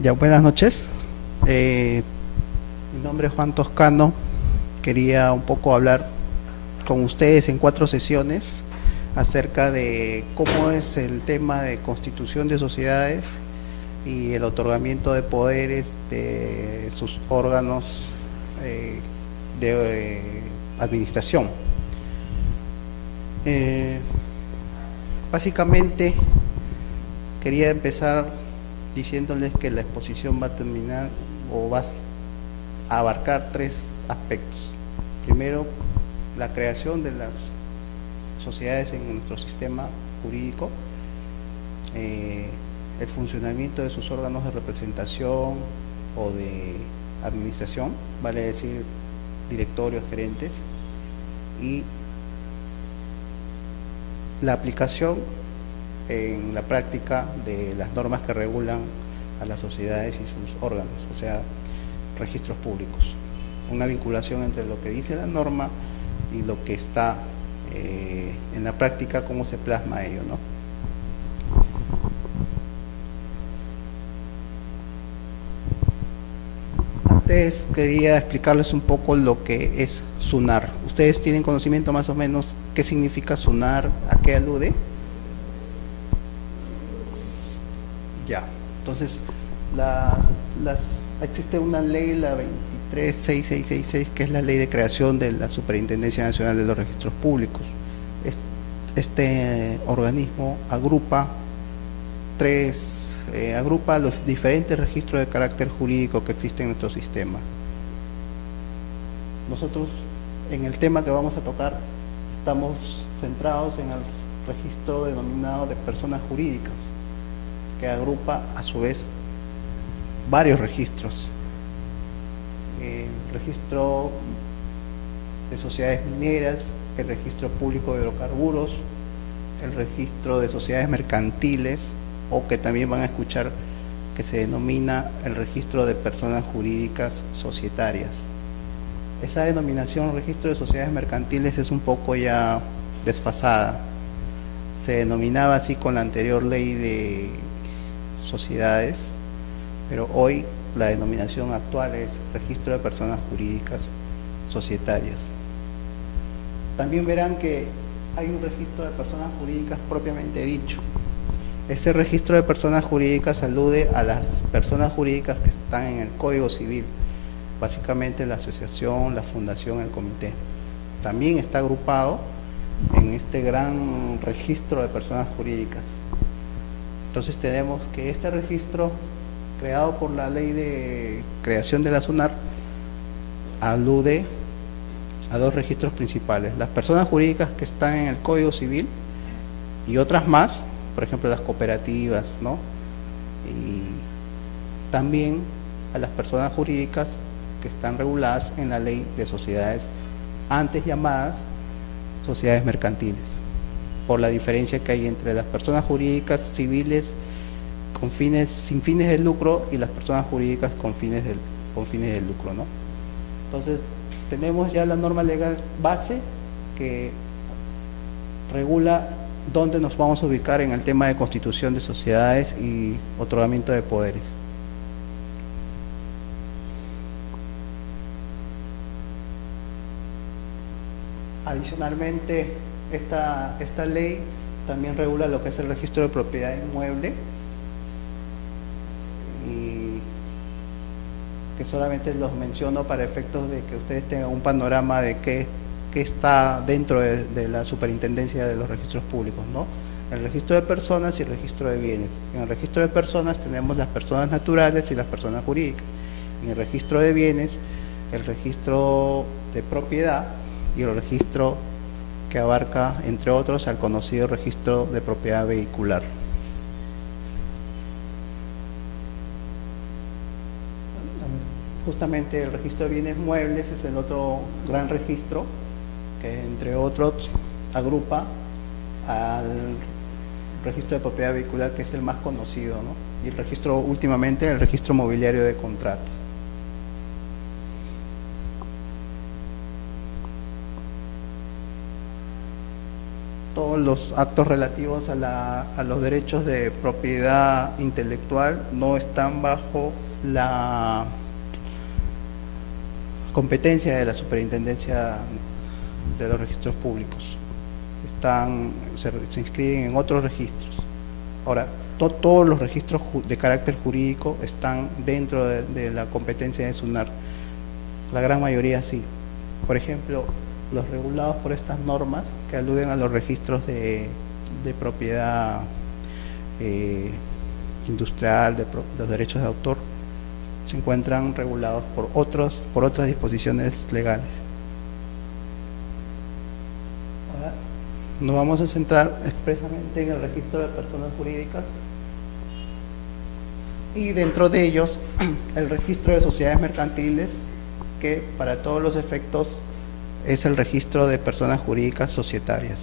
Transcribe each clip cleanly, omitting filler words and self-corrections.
Ya, buenas noches. Mi nombre es Juan Toscano. Quería un poco hablar con ustedes en 4 sesiones acerca de cómo es el tema de constitución de sociedades y el otorgamiento de poderes de sus órganos eh, de administración. Eh, Básicamente quería empezar diciéndoles que la exposición va a terminar o va a abarcar 3 aspectos. Primero, la creación de las sociedades en nuestro sistema jurídico, el funcionamiento de sus órganos de representación o de administración, vale decir directorios, gerentes, y la aplicación en la práctica de las normas que regulan a las sociedades y sus órganos, o sea, registros públicos. Una vinculación entre lo que dice la norma y lo que está en la práctica, cómo se plasma ello, ¿no? Antes quería explicarles un poco lo que es SUNAR. ¿Ustedes tienen conocimiento más o menos qué significa SUNAR, a qué alude? Ya, entonces existe una ley, la 236666, que es la ley de creación de la Superintendencia Nacional de los Registros Públicos. Este organismo agrupa los diferentes registros de carácter jurídico que existen en nuestro sistema. Nosotros, en el tema que vamos a tocar, estamos centrados en el registro denominado de personas jurídicas, que agrupa a su vez varios registros. El registro de sociedades mineras, el registro público de hidrocarburos, el registro de sociedades mercantiles, o que también van a escuchar que se denomina el registro de personas jurídicas societarias. Esa denominación, registro de sociedades mercantiles, es un poco ya desfasada. Se denominaba así con la anterior ley de sociedades, pero hoy la denominación actual es registro de personas jurídicas societarias. También verán que hay un registro de personas jurídicas propiamente dicho. Ese registro de personas jurídicas alude a las personas jurídicas que están en el Código Civil, básicamente la asociación, la fundación, el comité. También está agrupado en este gran registro de personas jurídicas. Entonces tenemos que este registro, creado por la ley de creación de la SUNAR, alude a 2 registros principales: las personas jurídicas que están en el Código Civil y otras más, por ejemplo las cooperativas, ¿no? Y también a las personas jurídicas que están reguladas en la ley de sociedades, antes llamadas sociedades mercantiles, por la diferencia que hay entre las personas jurídicas civiles sin fines de lucro y las personas jurídicas con fines de lucro, ¿no? Entonces, tenemos ya la norma legal base que regula dónde nos vamos a ubicar en el tema de constitución de sociedades y otorgamiento de poderes. Adicionalmente, esta ley también regula lo que es el registro de propiedad inmueble, y que solamente los menciono para efectos de que ustedes tengan un panorama de qué está dentro de la superintendencia de los registros públicos, ¿no? El registro de personas y el registro de bienes. En el registro de personas tenemos las personas naturales y las personas jurídicas. En el registro de bienes, el registro de propiedad y el registro que abarca, entre otros, al conocido registro de propiedad vehicular. Justamente el registro de bienes muebles es el otro gran registro que, entre otros, agrupa al registro de propiedad vehicular, que es el más conocido, ¿no? Y el registro, últimamente, el registro mobiliario de contratos. todos los actos relativos a los derechos de propiedad intelectual no están bajo la competencia de la Superintendencia de los Registros Públicos. Se inscriben en otros registros. Ahora, todos los registros de carácter jurídico están dentro de la competencia de SUNAR. La gran mayoría sí. Por ejemplo, los regulados por estas normas que aluden a los registros de propiedad industrial, de los derechos de autor, se encuentran regulados por otras disposiciones legales. Ahora nos vamos a centrar expresamente en el registro de personas jurídicas y dentro de ellos el registro de sociedades mercantiles, que para todos los efectos es el registro de personas jurídicas societarias.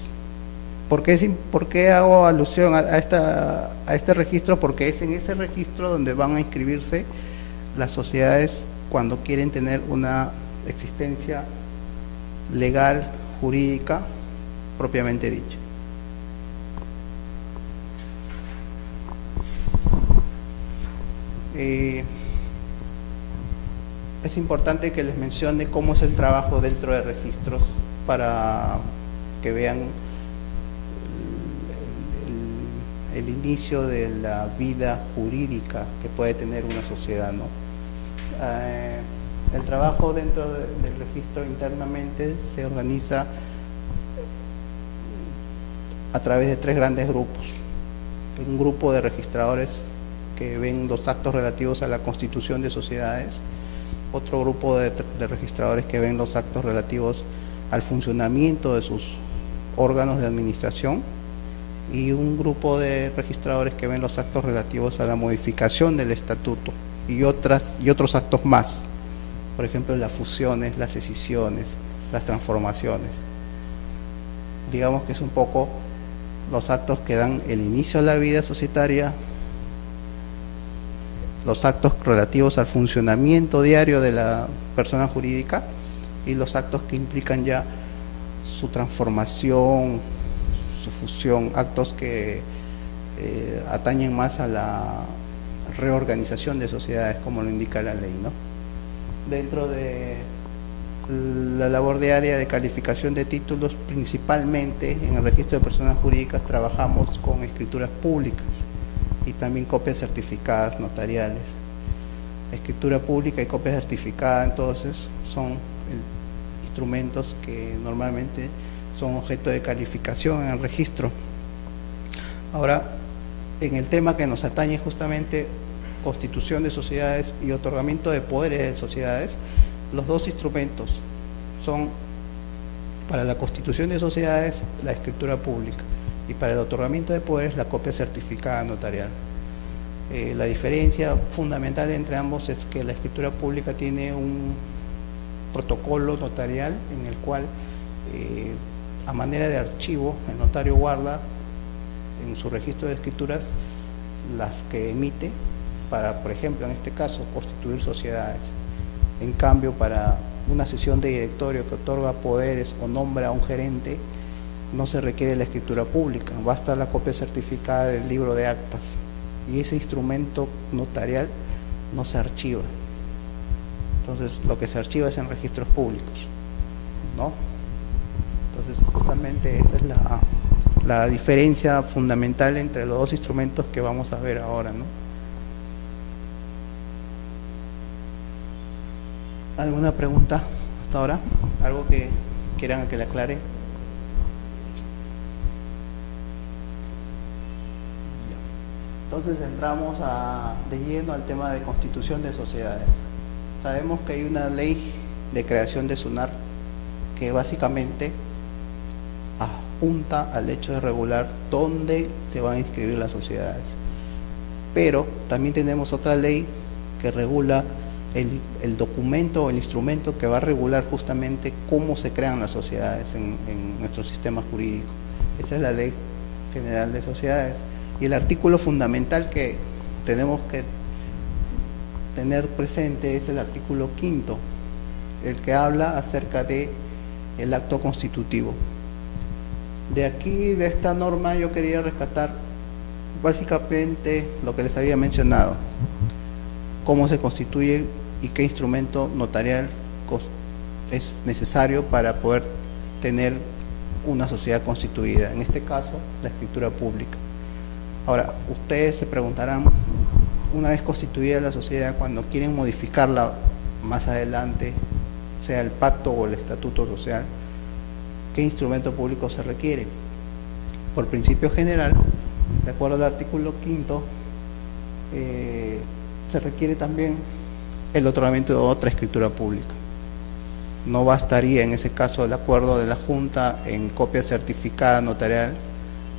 ¿Por qué hago alusión a este registro? Porque es en ese registro donde van a inscribirse las sociedades cuando quieren tener una existencia legal, jurídica, propiamente dicha. Es importante que les mencione cómo es el trabajo dentro de registros para que vean el inicio de la vida jurídica que puede tener una sociedad, ¿no? El trabajo dentro del registro internamente se organiza a través de 3 grandes grupos. Un grupo de registradores que ven los actos relativos a la constitución de sociedades, otro grupo de registradores que ven los actos relativos al funcionamiento de sus órganos de administración, y un grupo de registradores que ven los actos relativos a la modificación del estatuto y otros actos más, por ejemplo las fusiones, las escisiones, las transformaciones. Digamos que es un poco los actos que dan el inicio a la vida societaria, los actos relativos al funcionamiento diario de la persona jurídica y los actos que implican ya su transformación, su fusión, actos que atañen más a la reorganización de sociedades, como lo indica la ley, ¿no? Dentro de la labor diaria de calificación de títulos, principalmente en el registro de personas jurídicas trabajamos con escrituras públicas y también copias certificadas notariales. Escritura pública y copia certificada, entonces, son instrumentos que normalmente son objeto de calificación en el registro. Ahora, en el tema que nos atañe justamente constitución de sociedades y otorgamiento de poderes de sociedades, los dos instrumentos son, para la constitución de sociedades, la escritura pública, y para el otorgamiento de poderes, la copia certificada notarial. La diferencia fundamental entre ambos es que la escritura pública tiene un protocolo notarial en el cual, a manera de archivo, el notario guarda en su registro de escrituras las que emite para, por ejemplo, en este caso, constituir sociedades. En cambio, para una sesión de directorio que otorga poderes o nombra a un gerente, no se requiere la escritura pública, basta la copia certificada del libro de actas, y ese instrumento notarial no se archiva. Entonces, lo que se archiva es en registros públicos, ¿no? Entonces, justamente esa es la diferencia fundamental entre los dos instrumentos que vamos a ver ahora, ¿no? ¿Alguna pregunta hasta ahora? ¿Algo que quieran que le aclare? Entonces entramos de lleno al tema de constitución de sociedades. Sabemos que hay una ley de creación de SUNAR que básicamente apunta al hecho de regular dónde se van a inscribir las sociedades. Pero también tenemos otra ley que regula el documento o el instrumento que va a regular justamente cómo se crean las sociedades en nuestro sistema jurídico. Esa es la Ley General de Sociedades. Y el artículo fundamental que tenemos que tener presente es el artículo 5º, el que habla acerca de el acto constitutivo. De aquí, de esta norma, yo quería rescatar básicamente lo que les había mencionado: cómo se constituye y qué instrumento notarial es necesario para poder tener una sociedad constituida, en este caso la escritura pública. Ahora, ustedes se preguntarán, una vez constituida la sociedad, cuando quieren modificarla más adelante, sea el pacto o el estatuto social, ¿qué instrumento público se requiere? Por principio general, de acuerdo al artículo 5, se requiere también el otorgamiento de otra escritura pública. No bastaría en ese caso el acuerdo de la Junta en copia certificada notarial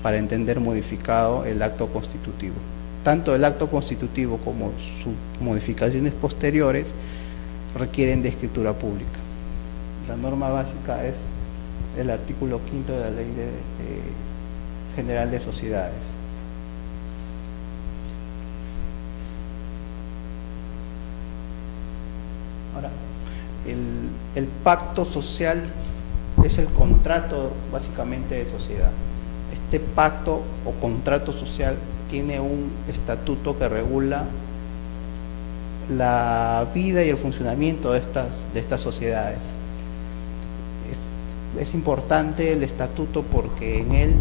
para entender modificado el acto constitutivo. Tanto el acto constitutivo como sus modificaciones posteriores requieren de escritura pública. La norma básica es el artículo 5 de la Ley General de Sociedades. Ahora, el pacto social es el contrato básicamente de sociedad. Este pacto o contrato social tiene un estatuto que regula la vida y el funcionamiento de estas sociedades. Es importante el estatuto porque en él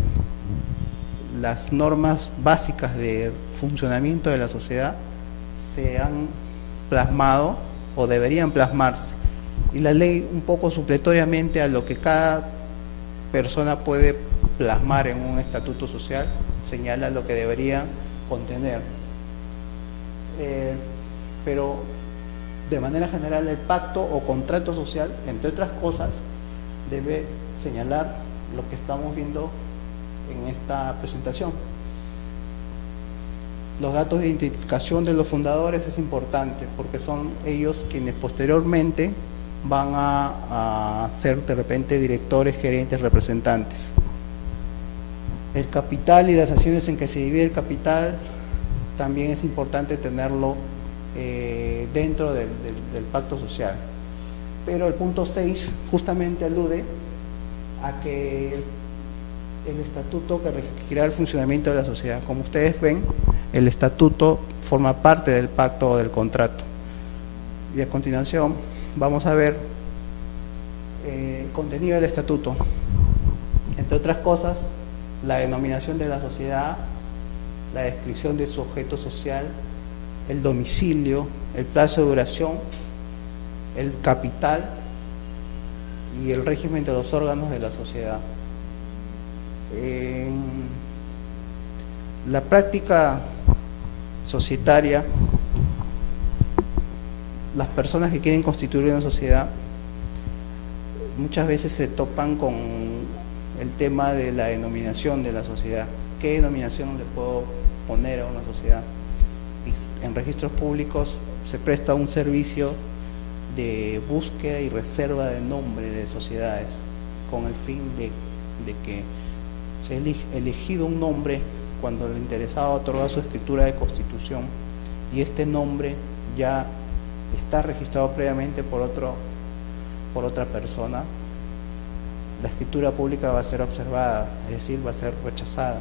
las normas básicas de funcionamiento de la sociedad se han plasmado o deberían plasmarse, y la ley, un poco supletoriamente a lo que cada persona puede plasmar en un estatuto social, señala lo que debería contener. Pero de manera general el pacto o contrato social, entre otras cosas, debe señalar lo que estamos viendo en esta presentación. Los datos de identificación de los fundadores es importante porque son ellos quienes posteriormente van a ser de repente directores, gerentes, representantes. El capital y las acciones en que se divide el capital también es importante tenerlo dentro del pacto social. Pero el punto 6 justamente alude a que el estatuto que regirá el funcionamiento de la sociedad. Como ustedes ven, el estatuto forma parte del pacto o del contrato. Y a continuación vamos a ver el contenido del estatuto. Entre otras cosas, la denominación de la sociedad, la descripción de su objeto social, el domicilio, el plazo de duración, el capital y el régimen de los órganos de la sociedad. La práctica societaria, las personas que quieren constituir una sociedad muchas veces se topan con el tema de la denominación de la sociedad. ¿Qué denominación le puedo poner a una sociedad? En registros públicos se presta un servicio de búsqueda y reserva de nombre de sociedades con el fin de que se ha elegido un nombre cuando el interesado otorga su escritura de constitución y este nombre ya está registrado previamente por otra persona. La escritura pública va a ser observada, es decir, va a ser rechazada,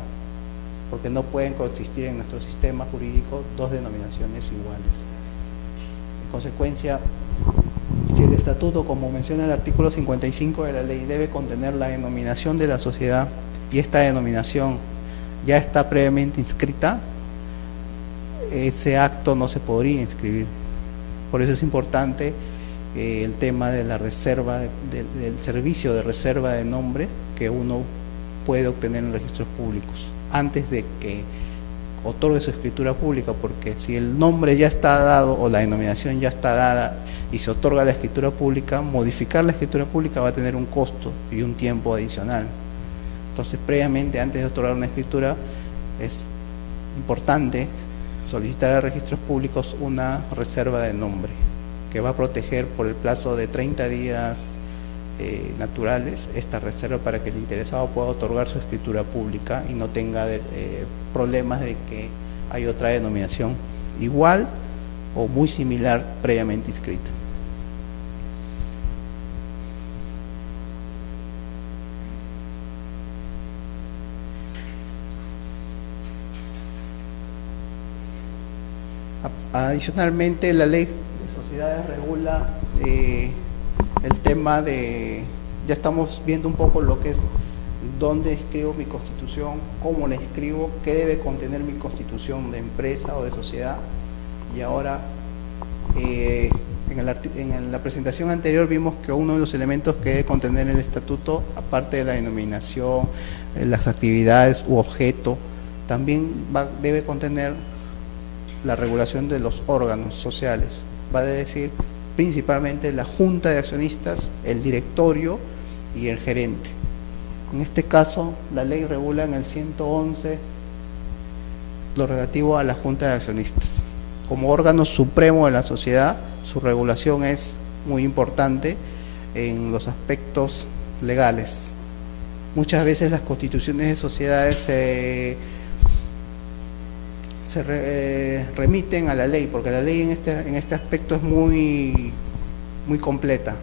porque no pueden coexistir en nuestro sistema jurídico dos denominaciones iguales. En consecuencia, si el estatuto, como menciona el artículo 55 de la ley, debe contener la denominación de la sociedad y esta denominación ya está previamente inscrita, ese acto no se podría inscribir. Por eso es importante el tema de la reserva, del servicio de reserva de nombre que uno puede obtener en registros públicos antes de que otorgue su escritura pública, porque si el nombre ya está dado o la denominación ya está dada y se otorga la escritura pública, modificar la escritura pública va a tener un costo y un tiempo adicional. Entonces, previamente, antes de otorgar una escritura, es importante solicitar a registros públicos una reserva de nombre que va a proteger por el plazo de 30 días naturales esta reserva para que el interesado pueda otorgar su escritura pública y no tenga problemas de que hay otra denominación igual o muy similar previamente inscrita. Adicionalmente, la ley de sociedades regula el tema de, ya estamos viendo un poco lo que es dónde escribo mi constitución, cómo la escribo, qué debe contener mi constitución de empresa o de sociedad. Y ahora, en la presentación anterior vimos que uno de los elementos que debe contener el estatuto, aparte de la denominación, las actividades u objeto, también debe contener la regulación de los órganos sociales. Va a decir principalmente la junta de accionistas, el directorio y el gerente. En este caso, la ley regula en el 111 lo relativo a la junta de accionistas. Como órgano supremo de la sociedad, su regulación es muy importante en los aspectos legales. Muchas veces las constituciones de sociedades se remiten a la ley, porque la ley en este aspecto es muy completa,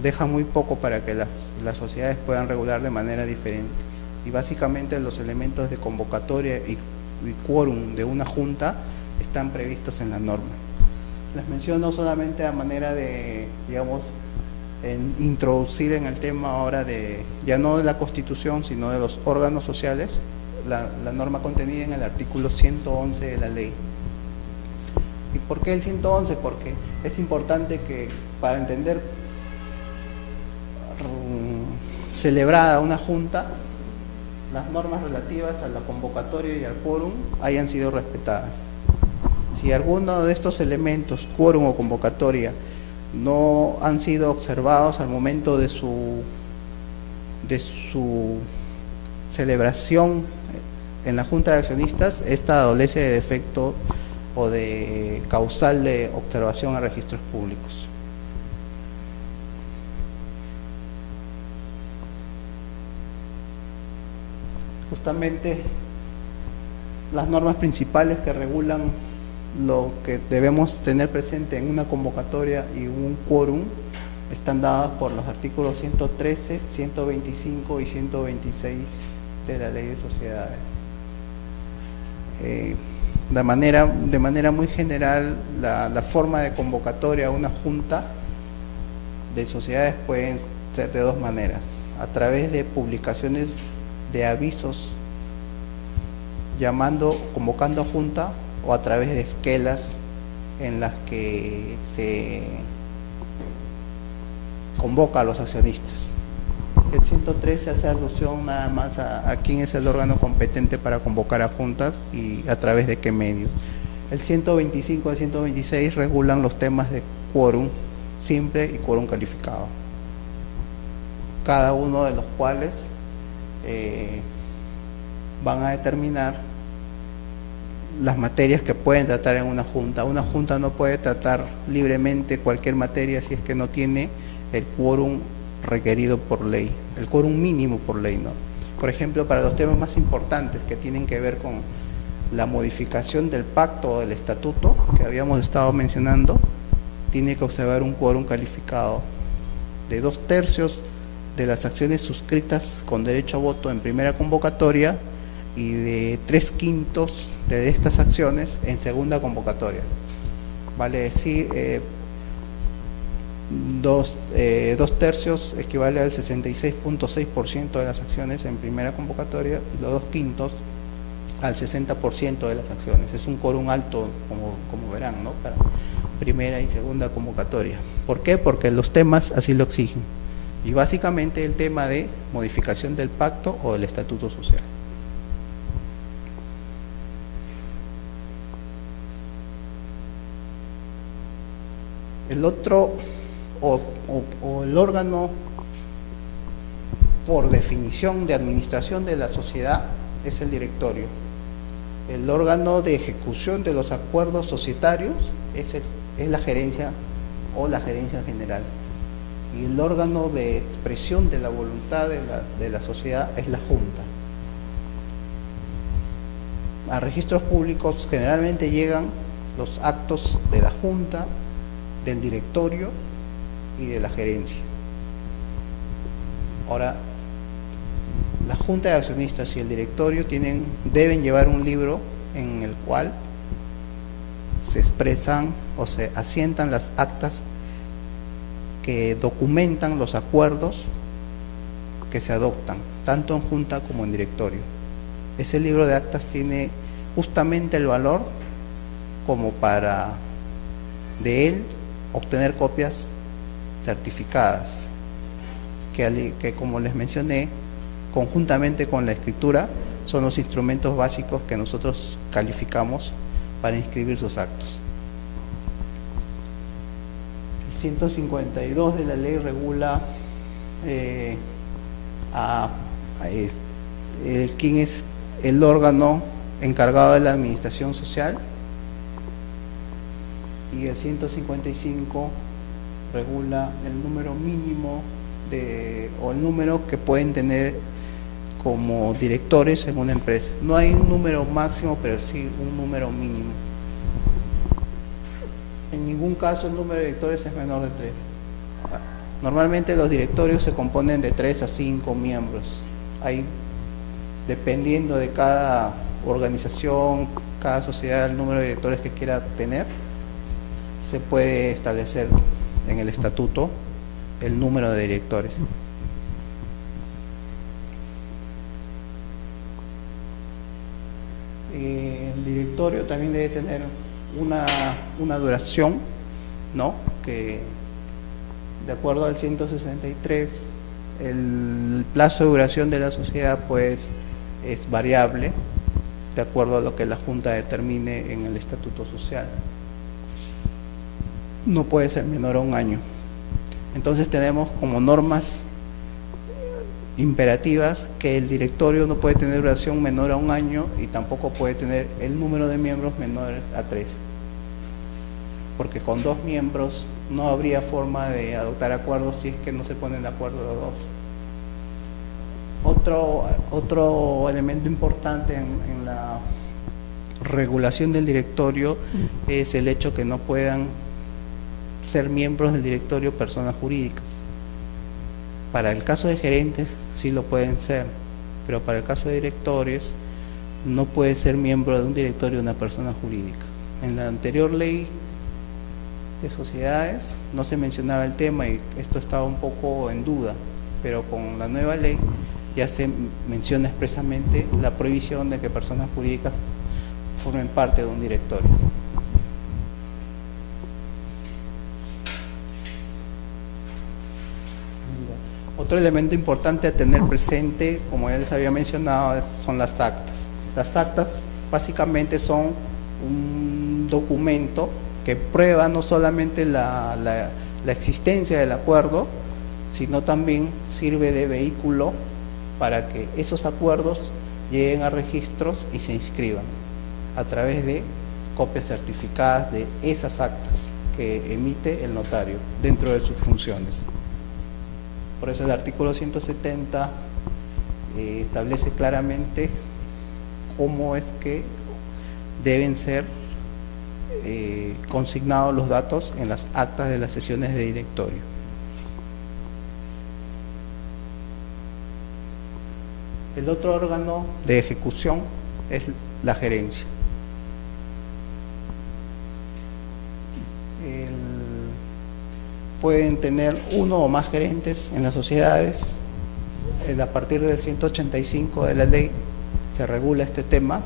deja muy poco para que las sociedades puedan regular de manera diferente. Y básicamente los elementos de convocatoria y quórum de una junta están previstos en la norma. Les menciono solamente a manera de, digamos, introducir en el tema ahora de, ya no de la Constitución, sino de los órganos sociales, la norma contenida en el artículo 111 de la ley. ¿Y por qué el 111? Porque es importante que, para entender celebrada una junta, las normas relativas a la convocatoria y al quórum hayan sido respetadas. Si alguno de estos elementos, quórum o convocatoria, no han sido observados al momento de su celebración en la Junta de Accionistas, esta adolece de defecto o de causal de observación a registros públicos. Justamente las normas principales que regulan lo que debemos tener presente en una convocatoria y un quórum están dadas por los artículos 113, 125 y 126 de la Ley de Sociedades. De manera muy general, la forma de convocatoria a una junta de sociedades pueden ser de dos maneras: a través de publicaciones de avisos convocando a junta, o a través de esquelas en las que se convoca a los accionistas. El 113 hace alusión nada más a quién es el órgano competente para convocar a juntas y a través de qué medio. El 125 y el 126 regulan los temas de quórum simple y quórum calificado, cada uno de los cuales van a determinar las materias que pueden tratar en una junta. Una junta no puede tratar libremente cualquier materia si es que no tiene el quórum requerido por ley, el quórum mínimo por ley, ¿no? Por ejemplo, para los temas más importantes que tienen que ver con la modificación del pacto o del estatuto que habíamos estado mencionando, tiene que observar un quórum calificado de 2/3 de las acciones suscritas con derecho a voto en primera convocatoria y de 3/5 de estas acciones en segunda convocatoria. Vale decir, 2/3 equivale al 66.6% de las acciones en primera convocatoria y los 2/5 al 60% de las acciones. Es un quórum alto, como verán, ¿no?, para primera y segunda convocatoria. ¿Por qué? Porque los temas así lo exigen. Y básicamente el tema de modificación del pacto o del estatuto social. El otro, o el órgano por definición de administración de la sociedad, es el directorio. El órgano de ejecución de los acuerdos societarios es la gerencia o la gerencia general. Y el órgano de expresión de la voluntad de la sociedad es la junta. A registros públicos generalmente llegan los actos de la junta, del directorio y de la gerencia. Ahora, la junta de accionistas y el directorio deben llevar un libro en el cual se expresan o se asientan las actas que documentan los acuerdos que se adoptan, tanto en junta como en directorio. Ese libro de actas tiene justamente el valor como para de él obtener copias certificadas, que como les mencioné, conjuntamente con la escritura, son los instrumentos básicos que nosotros calificamos para inscribir sus actos. El 152 de la ley regula quién es el órgano encargado de la administración social, y el 155 regula el número mínimo o el número que pueden tener como directores en una empresa. No hay un número máximo, pero sí un número mínimo. En ningún caso el número de directores es menor de 3. Normalmente los directorios se componen de 3 a 5 miembros. Hay, dependiendo de cada organización, cada sociedad, el número de directores que quiera tener, se puede establecer en el estatuto el número de directores. El directorio también debe tener una duración, ¿no? Que de acuerdo al 163, el plazo de duración de la sociedad pues es variable de acuerdo a lo que la Junta determine en el estatuto social. No puede ser menor a un año. Entonces tenemos como normas imperativas que el directorio no puede tener duración menor a un año y tampoco puede tener el número de miembros menor a 3, porque con 2 miembros no habría forma de adoptar acuerdos si es que no se ponen de acuerdo los dos. Otro elemento importante en la regulación del directorio es el hecho que no puedan ser miembros del directorio personas jurídicas. Para el caso de gerentes sí lo pueden ser, pero para el caso de directorios no puede ser miembro de un directorio una persona jurídica. En la anterior ley de sociedades no se mencionaba el tema y esto estaba un poco en duda, pero con la nueva ley ya se menciona expresamente la prohibición de que personas jurídicas formen parte de un directorio. Otro elemento importante a tener presente, como ya les había mencionado, son las actas. Las actas básicamente son un documento que prueba no solamente la existencia del acuerdo, sino también sirve de vehículo para que esos acuerdos lleguen a registros y se inscriban a través de copias certificadas de esas actas que emite el notario dentro de sus funciones. Por eso el artículo 170 establece claramente cómo es que deben ser consignados los datos en las actas de las sesiones de directorio. El otro órgano de ejecución es la gerencia. Pueden tener uno o más gerentes en las sociedades. A partir del 185 de la ley se regula este tema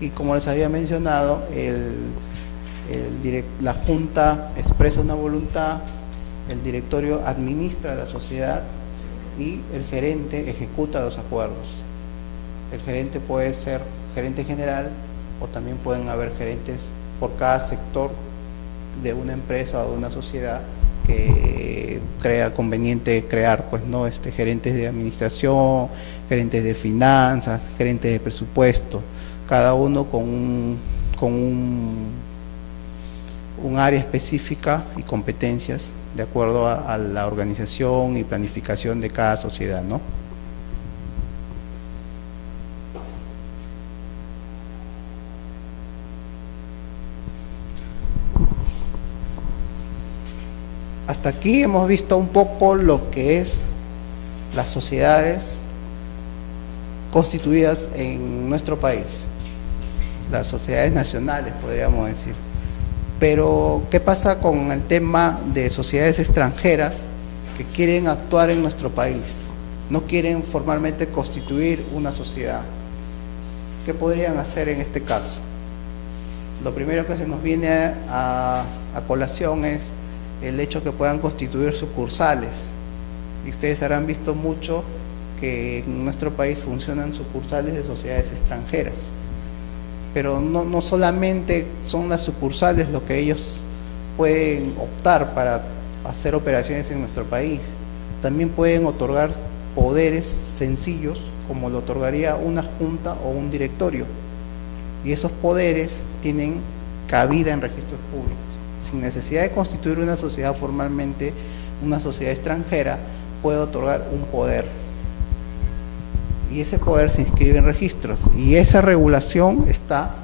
y, como les había mencionado, la Junta expresa una voluntad, el directorio administra la sociedad y el gerente ejecuta los acuerdos. El gerente puede ser gerente general o también pueden haber gerentes por cada sector de una empresa o de una sociedad que crea conveniente crear, pues no, gerentes de administración, gerentes de finanzas, gerentes de presupuesto, cada uno con un área específica y competencias de acuerdo a la organización y planificación de cada sociedad, ¿no? Hasta aquí hemos visto un poco lo que es las sociedades constituidas en nuestro país, las sociedades nacionales, podríamos decir. Pero, ¿qué pasa con el tema de sociedades extranjeras que quieren actuar en nuestro país? No quieren formalmente constituir una sociedad. ¿Qué podrían hacer en este caso? Lo primero que se nos viene a colación es el hecho que puedan constituir sucursales. Y ustedes habrán visto mucho que en nuestro país funcionan sucursales de sociedades extranjeras. Pero no solamente son las sucursales lo que ellos pueden optar para hacer operaciones en nuestro país, también pueden otorgar poderes sencillos como lo otorgaría una junta o un directorio, y esos poderes tienen cabida en registros públicos. Sin necesidad de constituir una sociedad formalmente, una sociedad extranjera puede otorgar un poder, y ese poder se inscribe en registros, y esa regulación está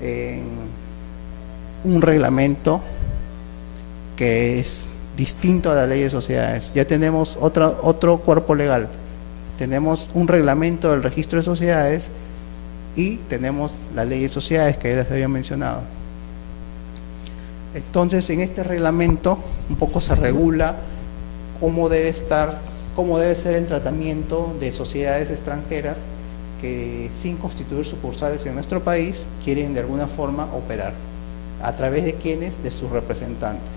en un reglamento que es distinto a la ley de sociedades. Ya tenemos otro cuerpo legal, tenemos un reglamento del registro de sociedades y tenemos la ley de sociedades que ya les había mencionado. Entonces, en este reglamento un poco se regula cómo debe ser el tratamiento de sociedades extranjeras que, sin constituir sucursales en nuestro país, quieren de alguna forma operar. ¿A través de quiénes? De sus representantes,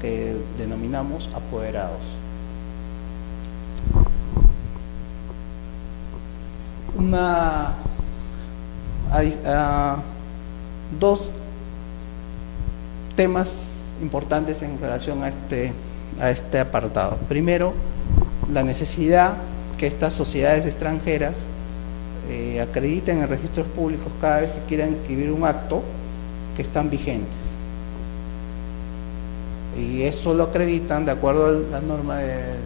que denominamos apoderados. Dos temas importantes en relación a este apartado. Primero, la necesidad que estas sociedades extranjeras acrediten en registros públicos cada vez que quieran inscribir un acto que están vigentes. Y eso lo acreditan de acuerdo a la norma del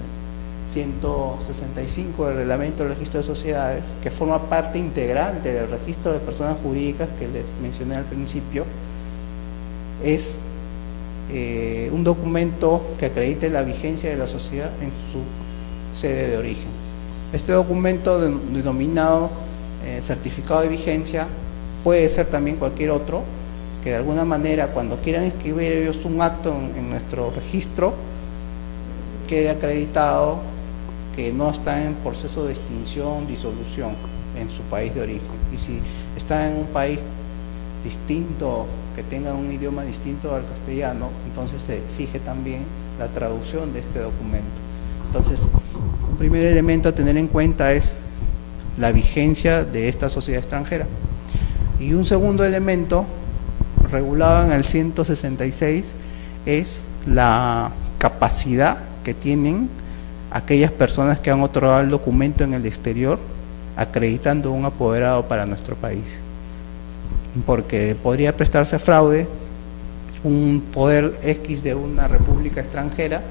165 del reglamento del registro de sociedades, que forma parte integrante del registro de personas jurídicas que les mencioné al principio. Es un documento que acredite la vigencia de la sociedad en su sede de origen. Este documento denominado certificado de vigencia puede ser también cualquier otro, que de alguna manera cuando quieran inscribir ellos un acto en nuestro registro, quede acreditado que no está en proceso de extinción, disolución en su país de origen. Y si está en un país distinto, que tenga un idioma distinto al castellano, entonces se exige también la traducción de este documento. Entonces, un primer elemento a tener en cuenta es la vigencia de esta sociedad extranjera. Y un segundo elemento, regulado en el 166, es la capacidad que tienen aquellas personas que han otorgado el documento en el exterior, acreditando un apoderado para nuestro país. Porque podría prestarse a fraude un poder X de una república extranjera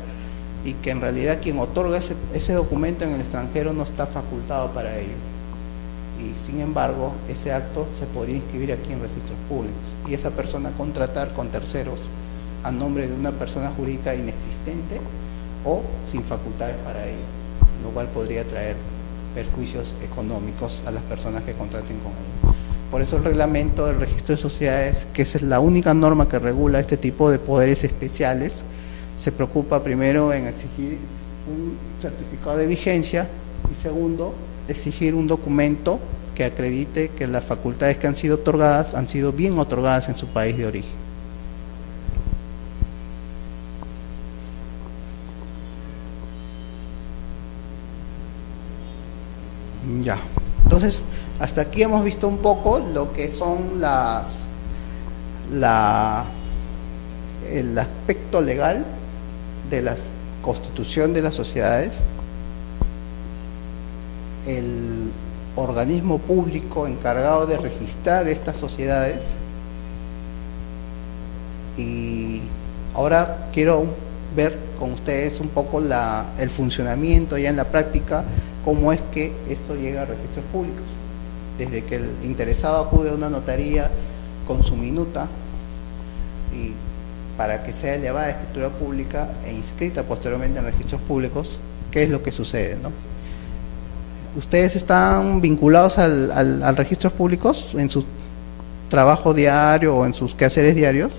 y que en realidad quien otorga ese documento en el extranjero no está facultado para ello. Y sin embargo, ese acto se podría inscribir aquí en registros públicos y esa persona contratar con terceros a nombre de una persona jurídica inexistente o sin facultades para ello, lo cual podría traer perjuicios económicos a las personas que contraten con ello. Por eso el reglamento del registro de sociedades, que es la única norma que regula este tipo de poderes especiales, se preocupa primero en exigir un certificado de vigencia y segundo, exigir un documento que acredite que las facultades que han sido otorgadas han sido bien otorgadas en su país de origen. Ya, entonces hasta aquí hemos visto un poco lo que son el aspecto legal de la constitución de las sociedades, el organismo público encargado de registrar estas sociedades, y ahora quiero ver con ustedes un poco el funcionamiento ya en la práctica, cómo es que esto llega a registros públicos. Desde que el interesado acude a una notaría con su minuta y para que sea elevada a escritura pública e inscrita posteriormente en registros públicos, ¿qué es lo que sucede, no? ¿Ustedes están vinculados al registros públicos en su trabajo diario o en sus quehaceres diarios?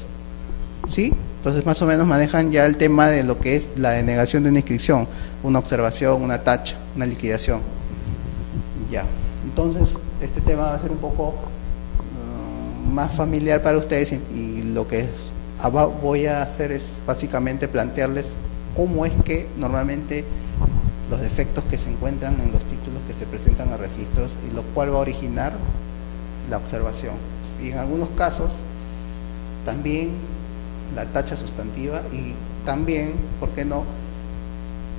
¿sí? Entonces más o menos manejan ya el tema de lo que es la denegación de una inscripción, una observación, una tacha, una liquidación. Ya, entonces este tema va a ser un poco más familiar para ustedes y lo que voy a hacer es básicamente plantearles cómo es que normalmente los defectos que se encuentran en los títulos que se presentan a registros y lo cual va a originar la observación. Y en algunos casos también la tacha sustantiva y también, ¿por qué no?,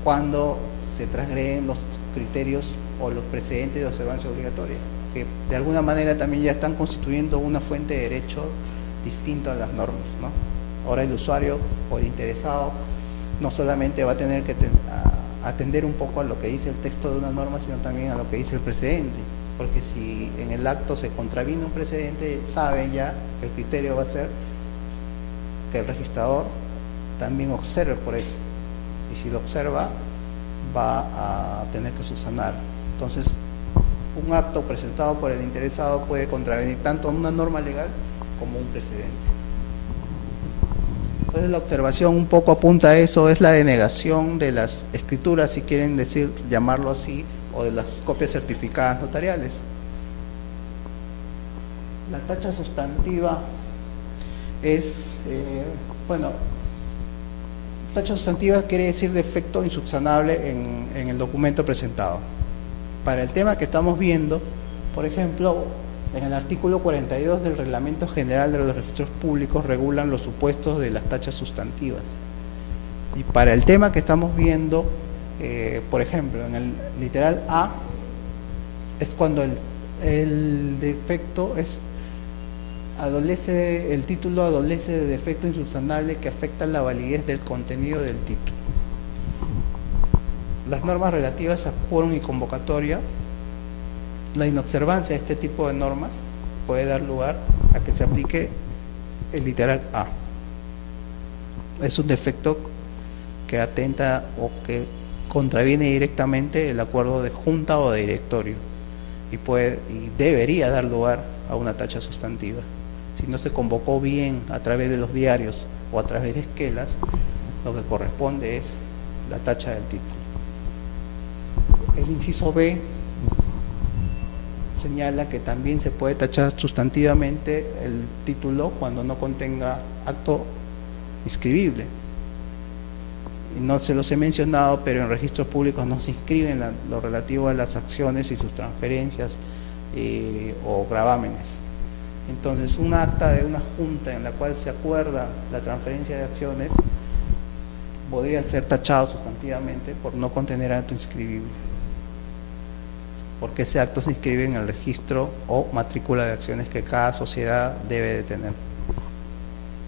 cuando se transgreden los criterios o los precedentes de observancia obligatoria, que de alguna manera también ya están constituyendo una fuente de derecho distinto a las normas, ¿no? Ahora el usuario o el interesado no solamente va a tener que atender un poco a lo que dice el texto de una norma, sino también a lo que dice el precedente, porque si en el acto se contraviene un precedente, saben ya que el criterio va a ser que el registrador también observe por eso, y si lo observa va a tener que subsanar. Entonces un acto presentado por el interesado puede contravenir tanto una norma legal como un precedente. Entonces la observación un poco apunta a eso, es la denegación de las escrituras, si quieren decir, llamarlo así, o de las copias certificadas notariales. La tacha sustantiva es, tacha sustantiva quiere decir defecto insubsanable en el documento presentado. Para el tema que estamos viendo, por ejemplo, en el artículo 42 del Reglamento General de los Registros Públicos regulan los supuestos de las tachas sustantivas. Y para el tema que estamos viendo, por ejemplo, en el literal A, es cuando el defecto el título adolece de defecto insubsanable que afecta la validez del contenido del título. Las normas relativas a quórum y convocatoria, la inobservancia de este tipo de normas puede dar lugar a que se aplique el literal A. Es un defecto que atenta o que contraviene directamente el acuerdo de junta o de directorio y debería dar lugar a una tacha sustantiva. Si no se convocó bien a través de los diarios o a través de esquelas, lo que corresponde es la tacha del título. El inciso B señala que también se puede tachar sustantivamente el título cuando no contenga acto inscribible. Y no se los he mencionado, pero en registros públicos no se inscriben lo relativo a las acciones y sus transferencias o gravámenes. Entonces, un acta de una junta en la cual se acuerda la transferencia de acciones podría ser tachado sustantivamente por no contener acto inscribible, porque ese acto se inscribe en el registro o matrícula de acciones que cada sociedad debe de tener.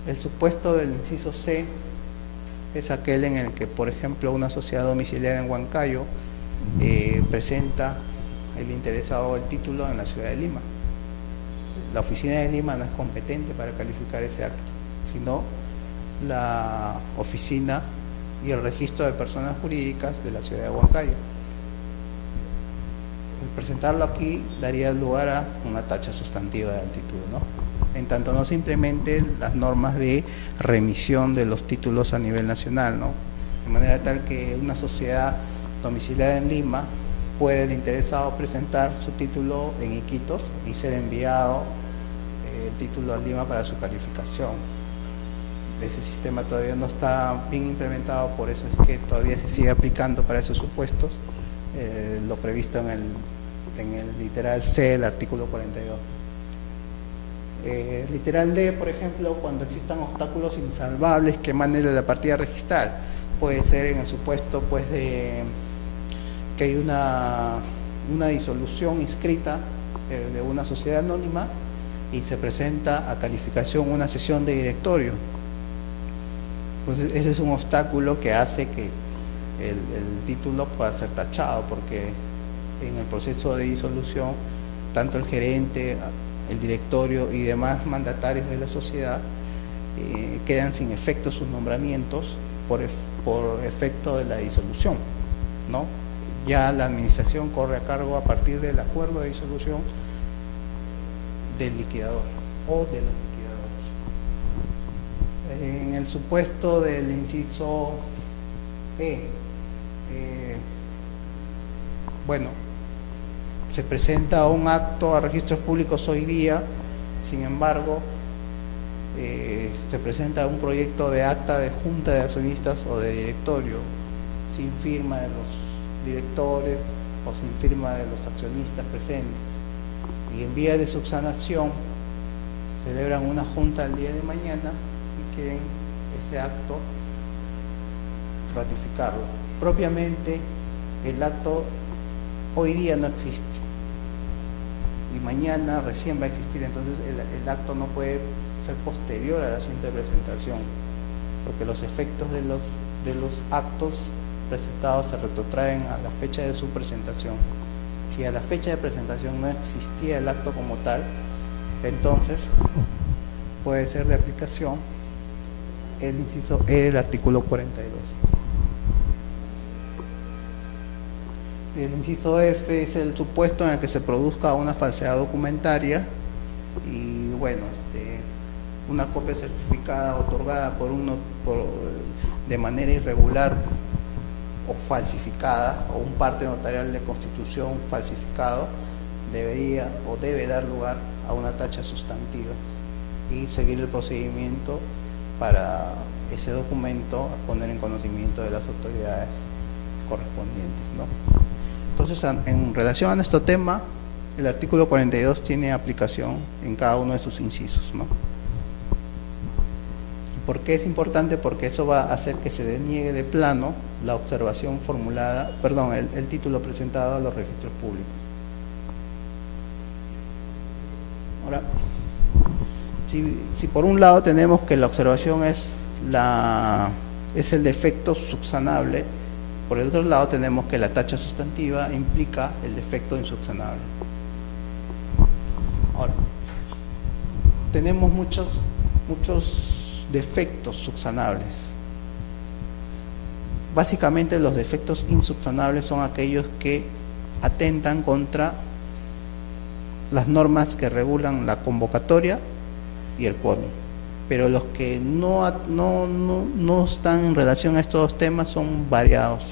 El supuesto del inciso C es aquel en el que, por ejemplo, una sociedad domiciliada en Huancayo presenta el interesado el título en la ciudad de Lima. La oficina de Lima no es competente para calificar ese acto, sino la oficina y el registro de personas jurídicas de la ciudad de Huancayo. El presentarlo aquí daría lugar a una tacha sustantiva del título, ¿no? En tanto no se implementen las normas de remisión de los títulos a nivel nacional, ¿no? De manera tal que una sociedad domiciliada en Lima puede el interesado presentar su título en Iquitos y ser enviado el título a Lima para su calificación. Ese sistema todavía no está bien implementado, por eso es que todavía se sigue aplicando para esos supuestos lo previsto en el literal C del artículo 42. Literal D, por ejemplo, cuando existan obstáculos insalvables que emanen de la partida registral, puede ser en el supuesto pues de que hay una disolución inscrita de una sociedad anónima y se presenta a calificación una sesión de directorio. Entonces ese es un obstáculo que hace que el título pueda ser tachado, porque en el proceso de disolución tanto el gerente, el directorio y demás mandatarios de la sociedad quedan sin efecto sus nombramientos por efecto de la disolución, ¿no? Ya la administración corre a cargo a partir del acuerdo de disolución del liquidador o de los liquidadores. En el supuesto del inciso E, bueno, se presenta un acto a registros públicos hoy día, sin embargo, se presenta un proyecto de acta de junta de accionistas o de directorio, sin firma de los directores o sin firma de los accionistas presentes. Y en vía de subsanación, celebran una junta el día de mañana y quieren ese acto ratificarlo. Propiamente, el acto hoy día no existe y mañana recién va a existir, entonces el acto no puede ser posterior al asiento de presentación, porque los efectos de los actos presentados se retrotraen a la fecha de su presentación. Si a la fecha de presentación no existía el acto como tal, entonces puede ser de aplicación el inciso E del artículo 42. El inciso F es el supuesto en el que se produzca una falsedad documentaria y bueno, una copia certificada otorgada de manera irregular o falsificada, o un parte notarial de constitución falsificado, debería o debe dar lugar a una tacha sustantiva y seguir el procedimiento para ese documento a poner en conocimiento de las autoridades correspondientes, ¿no? Entonces, en relación a nuestro tema, el artículo 42 tiene aplicación en cada uno de sus incisos, ¿no? ¿Por qué es importante? Porque eso va a hacer que se deniegue de plano la observación formulada, perdón, el título presentado a los registros públicos. Ahora, si por un lado tenemos que la observación es el defecto subsanable, por el otro lado tenemos que la tacha sustantiva implica el defecto insubsanable. Ahora, tenemos muchos defectos subsanables. Básicamente los defectos insubsanables son aquellos que atentan contra las normas que regulan la convocatoria y el quórum. Pero los que no están en relación a estos dos temas son variados.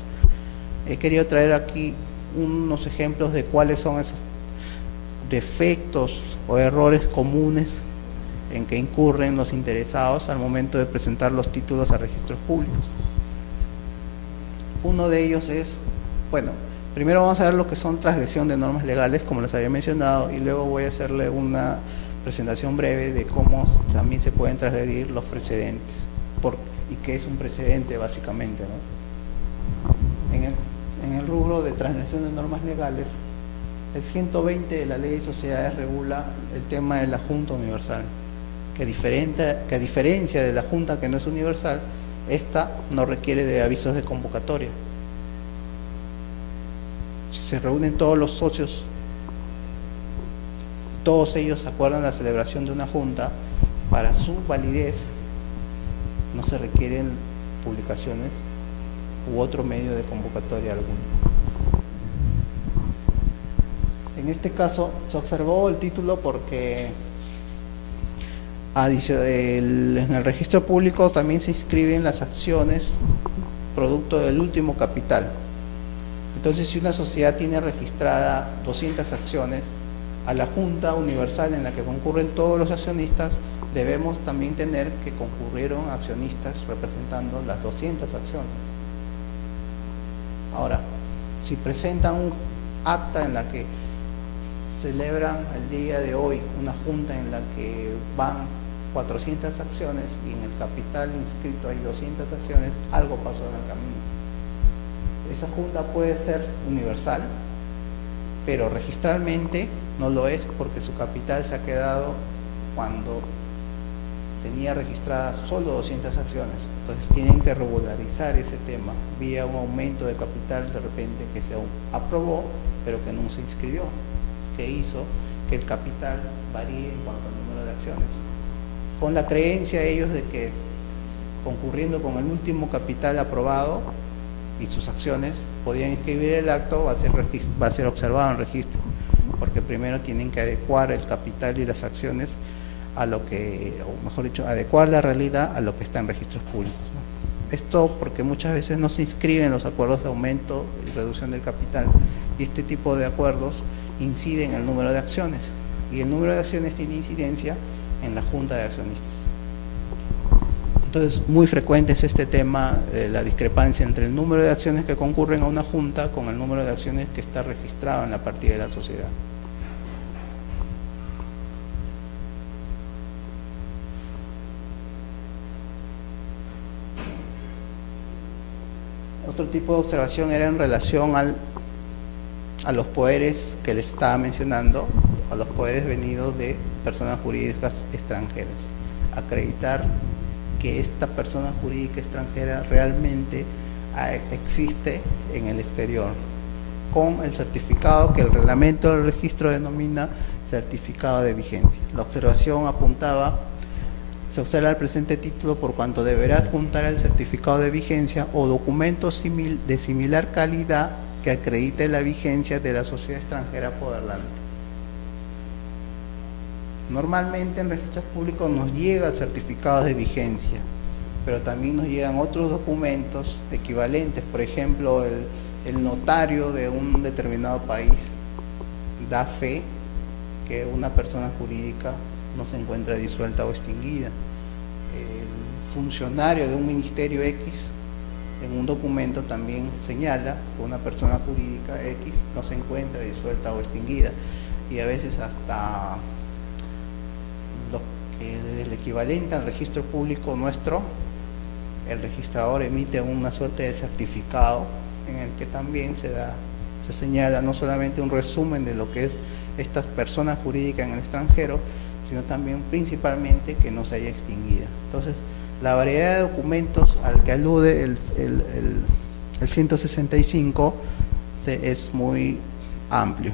He querido traer aquí unos ejemplos de cuáles son esos defectos o errores comunes en que incurren los interesados al momento de presentar los títulos a registros públicos. Uno de ellos es, bueno, primero vamos a ver lo que son transgresión de normas legales, como les había mencionado, y luego voy a hacerle una presentación breve de cómo también se pueden transgredir los precedentes, y qué es un precedente básicamente, ¿no? En el rubro de transgresión de normas legales, el 120 de la Ley de Sociedades regula el tema de la Junta Universal, que a diferencia de la Junta que no es universal, esta no requiere de avisos de convocatoria. Si se reúnen todos los socios, todos ellos acuerdan la celebración de una junta, para su validez no se requieren publicaciones u otro medio de convocatoria alguno. En este caso se observó el título porque en el registro público también se inscriben las acciones producto del último capital. Entonces, si una sociedad tiene registrada 200 acciones, a la Junta Universal en la que concurren todos los accionistas, debemos también tener que concurrieron accionistas representando las 200 acciones. Ahora, si presentan un acta en la que celebran el día de hoy una junta en la que van 400 acciones y en el capital inscrito hay 200 acciones, algo pasó en el camino. Esa junta puede ser universal, pero registralmente no lo es porque su capital se ha quedado cuando tenía registradas solo 200 acciones. Entonces tienen que regularizar ese tema vía un aumento de capital de repente que se aprobó, pero que no se inscribió, que hizo que el capital varíe en cuanto al número de acciones. Con la creencia de ellos de que concurriendo con el último capital aprobado y sus acciones podían inscribir el acto, va a ser observado en registro, porque primero tienen que adecuar el capital y las acciones a lo que, o mejor dicho, adecuar la realidad a lo que está en registros públicos, ¿no? Esto porque muchas veces no se inscriben los acuerdos de aumento y reducción del capital, y este tipo de acuerdos inciden en el número de acciones, y el número de acciones tiene incidencia en la junta de accionistas. Entonces, muy frecuente es este tema de la discrepancia entre el número de acciones que concurren a una junta con el número de acciones que está registrado en la partida de la sociedad. Otro tipo de observación era en relación a los poderes que les estaba mencionando, a los poderes venidos de personas jurídicas extranjeras. Acreditar que esta persona jurídica extranjera realmente existe en el exterior, con el certificado que el reglamento del registro denomina certificado de vigencia. La observación apuntaba: se observa el presente título por cuanto deberá adjuntar el certificado de vigencia o documento de similar calidad que acredite la vigencia de la sociedad extranjera poderlante. Normalmente en registros públicos nos llega el certificado de vigencia, pero también nos llegan otros documentos equivalentes. Por ejemplo, el notario de un determinado país da fe que una persona jurídica no se encuentra disuelta o extinguida. El funcionario de un ministerio X en un documento también señala que una persona jurídica X no se encuentra disuelta o extinguida, y a veces hasta el equivalente al registro público nuestro, el registrador emite una suerte de certificado en el que también se señala no solamente un resumen de lo que es esta persona jurídica en el extranjero, sino también principalmente que no se haya extinguida. Entonces, la variedad de documentos al que alude el 165 es muy amplio.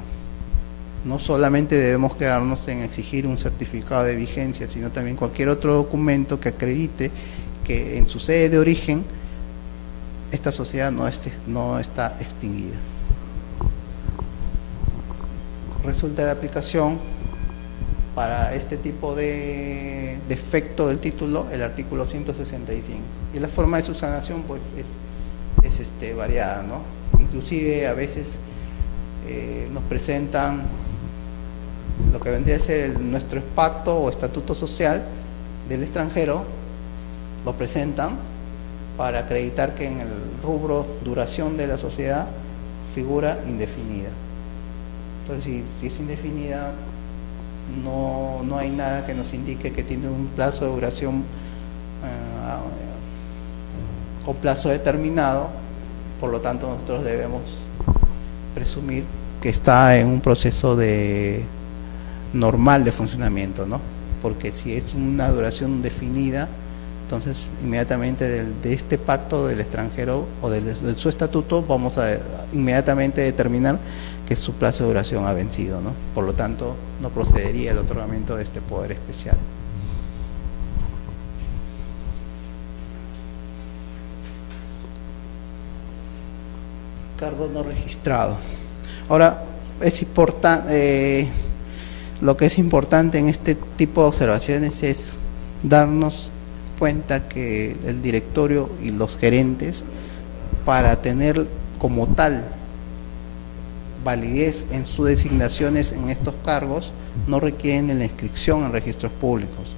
No solamente debemos quedarnos en exigir un certificado de vigencia, sino también cualquier otro documento que acredite que en su sede de origen esta sociedad no está extinguida. Resulta de aplicación para este tipo de defecto del título el artículo 165. Y la forma de subsanación pues es variada, ¿no? Inclusive a veces nos presentan lo que vendría a ser nuestro pacto o estatuto social del extranjero, lo presentan para acreditar que en el rubro duración de la sociedad figura indefinida. Entonces, si es indefinida, no hay nada que nos indique que tiene un plazo de duración con plazo determinado. Por lo tanto, nosotros debemos presumir que está en un proceso normal de funcionamiento, ¿no? Porque si es una duración definida, entonces inmediatamente de este pacto del extranjero o de su estatuto vamos a inmediatamente determinar que su plazo de duración ha vencido, ¿no? Por lo tanto, no procedería el otorgamiento de este poder especial. Cargo no registrado. Ahora, es importante, lo que es importante en este tipo de observaciones es darnos cuenta que el directorio y los gerentes, para tener como tal validez en sus designaciones en estos cargos, no requieren de la inscripción en registros públicos.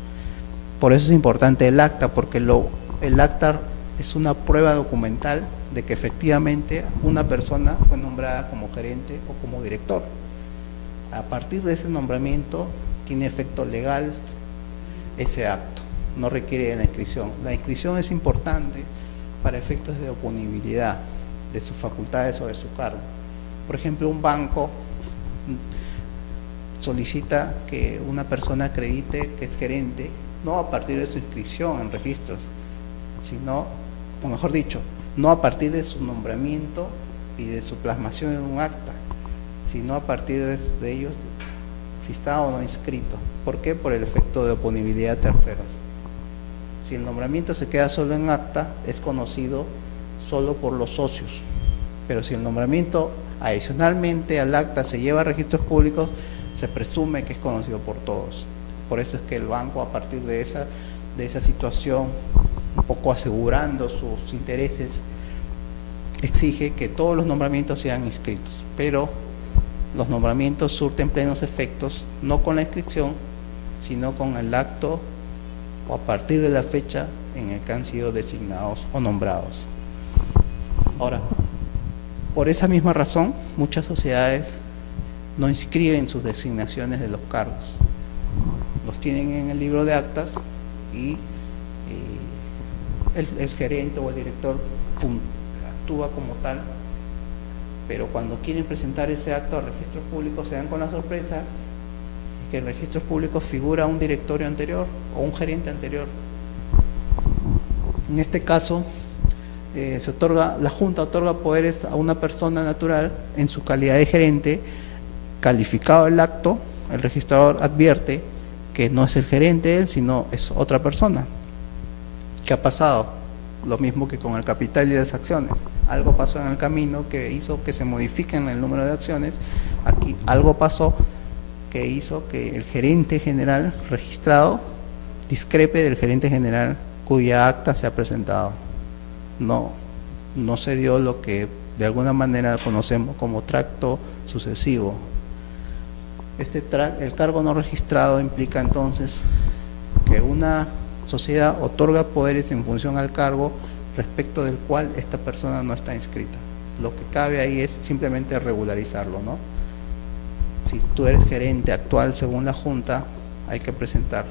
Por eso es importante el acta, porque el acta es una prueba documental de que efectivamente una persona fue nombrada como gerente o como director. A partir de ese nombramiento tiene efecto legal ese acto, no requiere de la inscripción. La inscripción es importante para efectos de oponibilidad de sus facultades sobre su cargo. Por ejemplo, un banco solicita que una persona acredite que es gerente, no a partir de su inscripción en registros, sino, o mejor dicho, no a partir de su nombramiento y de su plasmación en un acta, sino a partir de ellos, si está o no inscrito. ¿Por qué? Por el efecto de oponibilidad a terceros. Si el nombramiento se queda solo en acta, es conocido solo por los socios, pero si el nombramiento adicionalmente al acta se lleva a registros públicos, se presume que es conocido por todos. Por eso es que el banco, a partir de esa situación, un poco asegurando sus intereses, exige que todos los nombramientos sean inscritos, pero los nombramientos surten plenos efectos no con la inscripción, sino con el acto o a partir de la fecha en el que han sido designados o nombrados. Ahora, por esa misma razón, muchas sociedades no inscriben sus designaciones de los cargos. Los tienen en el libro de actas y el gerente o el director actúa como tal, pero cuando quieren presentar ese acto al registro público se dan con la sorpresa que en registros públicos figura un directorio anterior o un gerente anterior. En este caso, la Junta otorga poderes a una persona natural en su calidad de gerente. Calificado el acto, el registrador advierte que no es el gerente él, sino es otra persona. ¿Qué ha pasado? Lo mismo que con el capital y las acciones. Algo pasó en el camino que hizo que se modifiquen el número de acciones. Aquí algo pasó que hizo que el gerente general registrado discrepe del gerente general cuya acta se ha presentado. No se dio lo que de alguna manera conocemos como tracto sucesivo. El cargo no registrado implica entonces que una sociedad otorga poderes en función al cargo respecto del cual esta persona no está inscrita. Lo que cabe ahí es simplemente regularizarlo, ¿no? Si tú eres gerente actual según la Junta, hay que presentar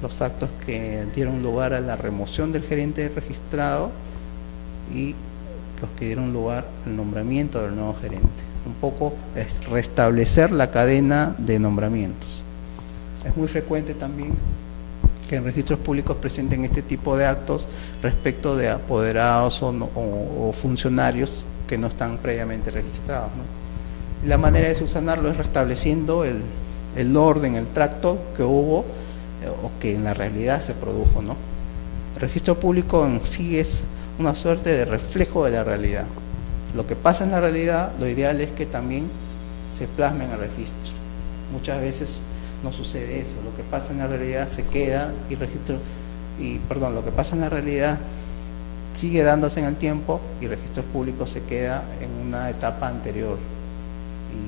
los actos que dieron lugar a la remoción del gerente registrado y los que dieron lugar al nombramiento del nuevo gerente. Un poco es restablecer la cadena de nombramientos. Es muy frecuente también que en registros públicos presenten este tipo de actos respecto de apoderados o funcionarios que no están previamente registrados, ¿no? Y la manera de subsanarlo es restableciendo el orden, el tracto que hubo o que en la realidad se produjo, ¿no? El registro público en sí es una suerte de reflejo de la realidad. Lo que pasa en la realidad, lo ideal es que también se plasme en el registro. Muchas veces no sucede eso. Lo que pasa en la realidad se queda lo que pasa en la realidad sigue dándose en el tiempo y registros públicos se queda en una etapa anterior.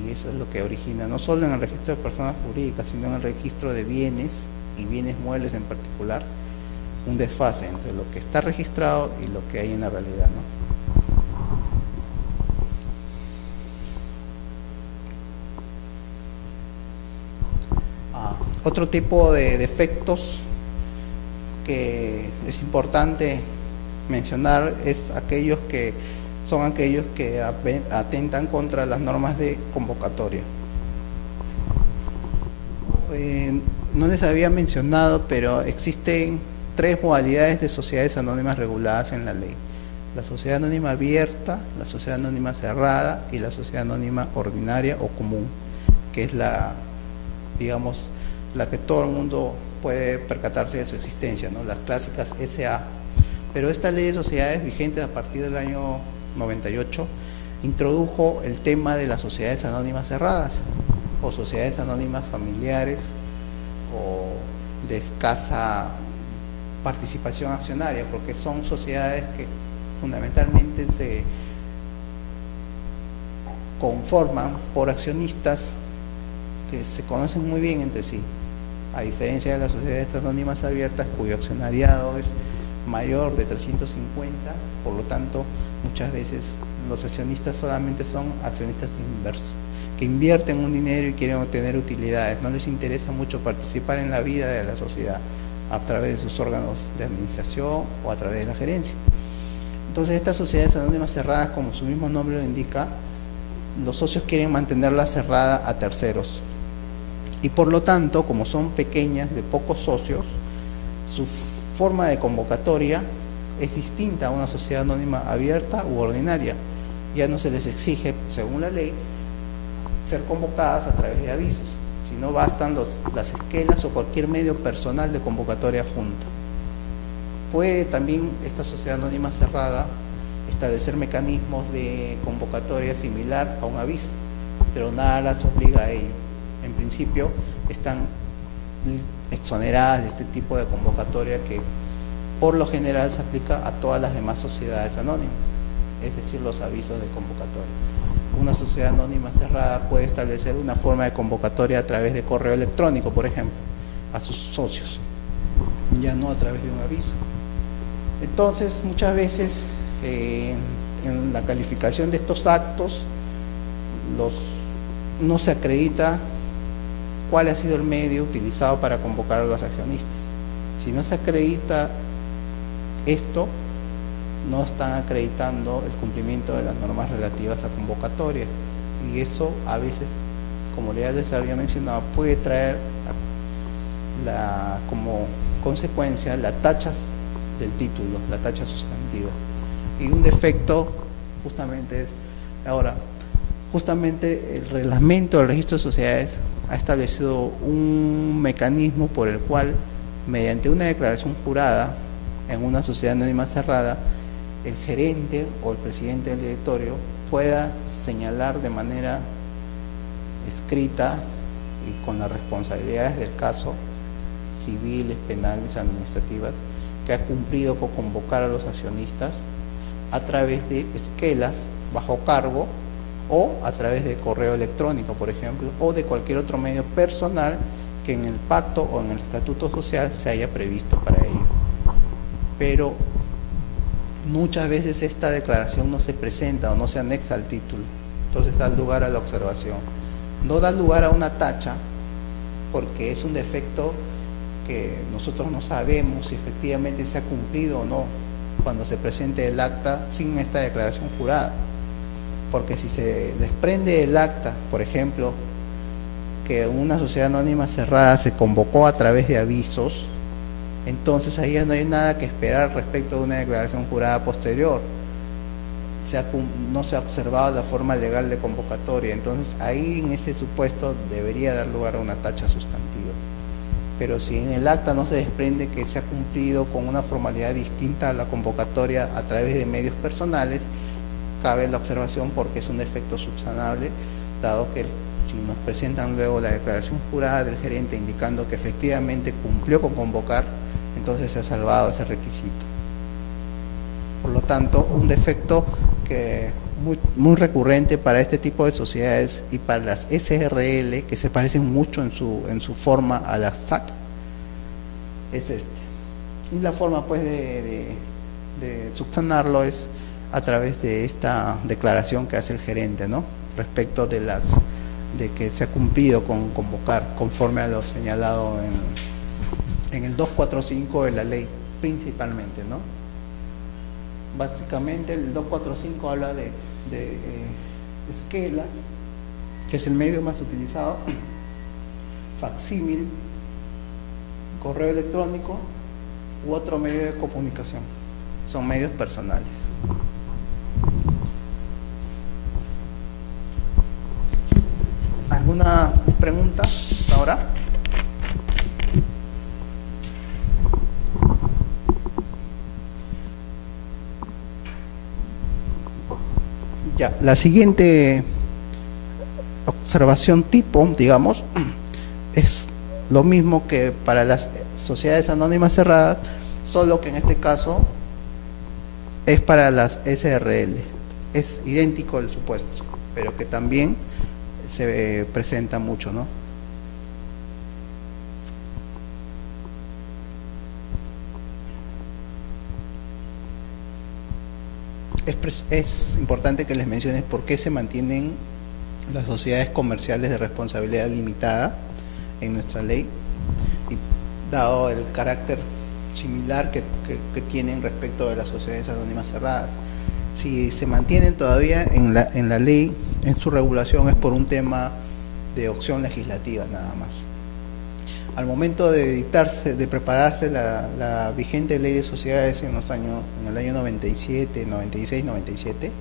Y eso es lo que origina, no solo en el registro de personas jurídicas, sino en el registro de bienes y bienes muebles en particular, un desfase entre lo que está registrado y lo que hay en la realidad, ¿no? Otro tipo de defectos que es importante mencionar es aquellos que atentan contra las normas de convocatoria. No les había mencionado, pero existen 3 modalidades de sociedades anónimas reguladas en la ley: la sociedad anónima abierta, la sociedad anónima cerrada y la sociedad anónima ordinaria o común, que es la que todo el mundo puede percatarse de su existencia, ¿no? Las clásicas SA. Pero esta ley de sociedades, vigente a partir del año 98, introdujo el tema de las sociedades anónimas cerradas o sociedades anónimas familiares o de escasa participación accionaria, porque son sociedades que fundamentalmente se conforman por accionistas que se conocen muy bien entre sí, a diferencia de las sociedades anónimas abiertas cuyo accionariado es mayor de 350, por lo tanto muchas veces los accionistas solamente son accionistas que invierten un dinero y quieren obtener utilidades, no les interesa mucho participar en la vida de la sociedad a través de sus órganos de administración o a través de la gerencia. Entonces estas sociedades anónimas cerradas, como su mismo nombre lo indica, los socios quieren mantenerla cerrada a terceros y por lo tanto, como son pequeñas, de pocos socios, su forma de convocatoria es distinta a una sociedad anónima abierta u ordinaria. Ya no se les exige, según la ley, ser convocadas a través de avisos, sino bastan las esquelas o cualquier medio personal de convocatoria junta. Puede también esta sociedad anónima cerrada establecer mecanismos de convocatoria similar a un aviso, pero nada las obliga a ello. En principio están exoneradas de este tipo de convocatoria que por lo general se aplica a todas las demás sociedades anónimas, es decir, los avisos de convocatoria. Una sociedad anónima cerrada puede establecer una forma de convocatoria a través de correo electrónico, por ejemplo, a sus socios, ya no a través de un aviso. Entonces, muchas veces en la calificación de estos actos no se acredita cuál ha sido el medio utilizado para convocar a los accionistas. Si no se acredita esto, no están acreditando el cumplimiento de las normas relativas a convocatoria, y eso a veces, como ya les había mencionado, puede traer como consecuencia las tachas del título, la tacha sustantiva, y un defecto justamente es, ahora, justamente el reglamento del registro de sociedades ha establecido un mecanismo por el cual, mediante una declaración jurada en una sociedad anónima cerrada, el gerente o el presidente del directorio pueda señalar de manera escrita y con las responsabilidades del caso, civiles, penales, administrativas, que ha cumplido con convocar a los accionistas a través de esquelas bajo cargo o a través de correo electrónico, por ejemplo, o de cualquier otro medio personal que en el pacto o en el estatuto social se haya previsto para ello. Pero muchas veces esta declaración no se presenta o no se anexa al título, entonces da lugar a la observación. No da lugar a una tacha porque es un defecto que nosotros no sabemos si efectivamente se ha cumplido o no cuando se presente el acta sin esta declaración jurada. Porque si se desprende el acta, por ejemplo, que una sociedad anónima cerrada se convocó a través de avisos, entonces ahí ya no hay nada que esperar respecto de una declaración jurada posterior. No se ha observado la forma legal de convocatoria, entonces ahí en ese supuesto debería dar lugar a una tacha sustantiva. Pero si en el acta no se desprende que se ha cumplido con una formalidad distinta a la convocatoria a través de medios personales, cabe la observación porque es un defecto subsanable, dado que si nos presentan luego la declaración jurada del gerente indicando que efectivamente cumplió con convocar, entonces se ha salvado ese requisito. Por lo tanto, un defecto que muy recurrente para este tipo de sociedades y para las SRL, que se parecen mucho en su forma a las SAC, es este. Y la forma pues de subsanarlo es a través de esta declaración que hace el gerente, ¿no? Respecto de que se ha cumplido con convocar conforme a lo señalado en el 245 de la ley, principalmente, ¿no? Básicamente el 245 habla de esquela, que es el medio más utilizado, facsímil, correo electrónico u otro medio de comunicación. Son medios personales. ¿Alguna pregunta hasta ahora? Ya, la siguiente observación tipo, digamos, es lo mismo que para las sociedades anónimas cerradas, solo que en este caso es para las SRL. Es idéntico el supuesto, pero que también se presenta mucho, ¿no? Es importante que les mencione por qué se mantienen las sociedades comerciales de responsabilidad limitada en nuestra ley, y dado el carácter similar que tienen respecto de las sociedades anónimas cerradas. Si se mantienen todavía en la ley, en su regulación, es por un tema de opción legislativa nada más. Al momento de prepararse la vigente ley de sociedades en el año 97, 96, 97,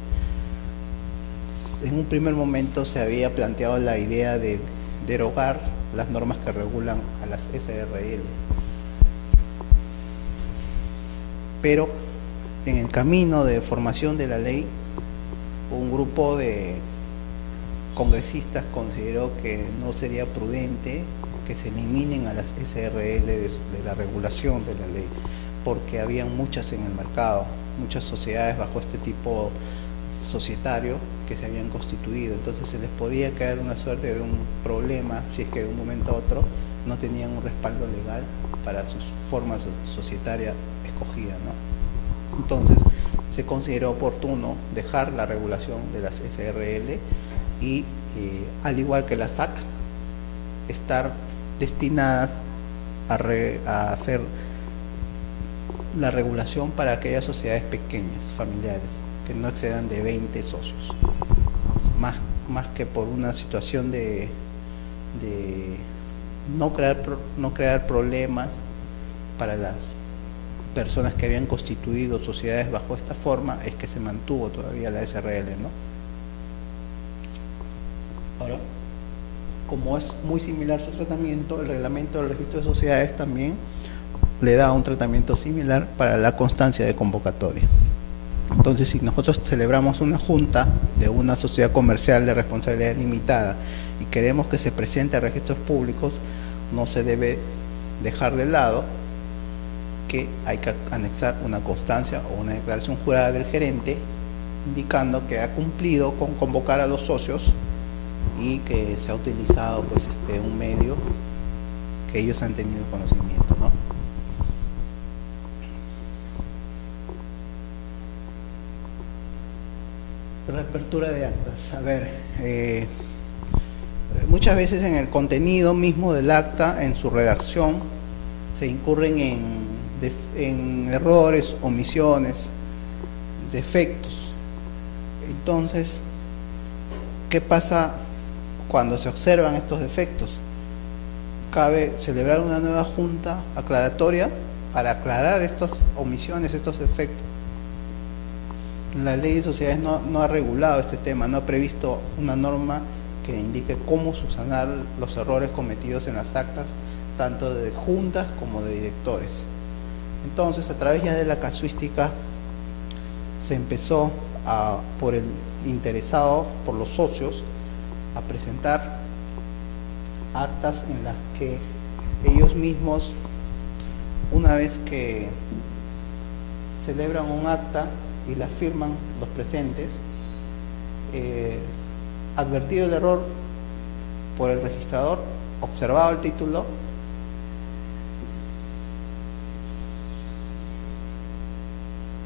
en un primer momento se había planteado la idea de derogar las normas que regulan a las SRL. Pero en el camino de formación de la ley, un grupo de congresistas consideró que no sería prudente que se eliminen a las SRL de la regulación de la ley, porque habían muchas en el mercado, muchas sociedades bajo este tipo societario que se habían constituido, entonces se les podía caer una suerte de un problema si es que de un momento a otro no tenían un respaldo legal para su forma societaria escogida, ¿no? Entonces se consideró oportuno dejar la regulación de las SRL y al igual que la SAC, estar destinadas a hacer la regulación para aquellas sociedades pequeñas, familiares, que no excedan de 20 socios, más que por una situación de no crear problemas para las personas que habían constituido sociedades bajo esta forma, es que se mantuvo todavía la SRL, ¿no? Ahora, como es muy similar su tratamiento, el reglamento del registro de sociedades también le da un tratamiento similar para la constancia de convocatoria. Entonces, si nosotros celebramos una junta de una sociedad comercial de responsabilidad limitada y queremos que se presente a registros públicos, no se debe dejar de lado que hay que anexar una constancia o una declaración jurada del gerente indicando que ha cumplido con convocar a los socios y que se ha utilizado pues un medio que ellos han tenido conocimiento, ¿no? Reapertura de actas. A ver, muchas veces en el contenido mismo del acta, en su redacción, se incurren en errores, omisiones, defectos. Entonces, ¿qué pasa cuando se observan estos defectos? Cabe celebrar una nueva junta aclaratoria para aclarar estas omisiones, estos defectos. La ley de sociedades no ha regulado este tema, no ha previsto una norma que indique cómo subsanar los errores cometidos en las actas, tanto de juntas como de directores. Entonces, a través ya de la casuística, se empezó por el interesado, por los socios, a presentar actas en las que ellos mismos, una vez que celebran un acta y la firman los presentes, advertido el error por el registrador, observado el título,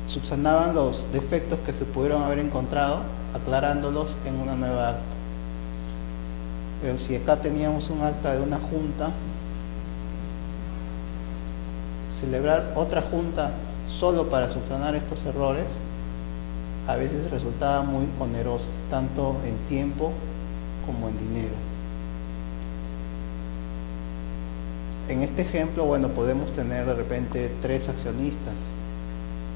subsanaban los defectos que se pudieron haber encontrado, aclarándolos en una nueva acta. Pero si acá teníamos un acta de una junta, celebrar otra junta solo para subsanar estos errores a veces resultaba muy oneroso, tanto en tiempo como en dinero. En este ejemplo, bueno, podemos tener de repente 3 accionistas,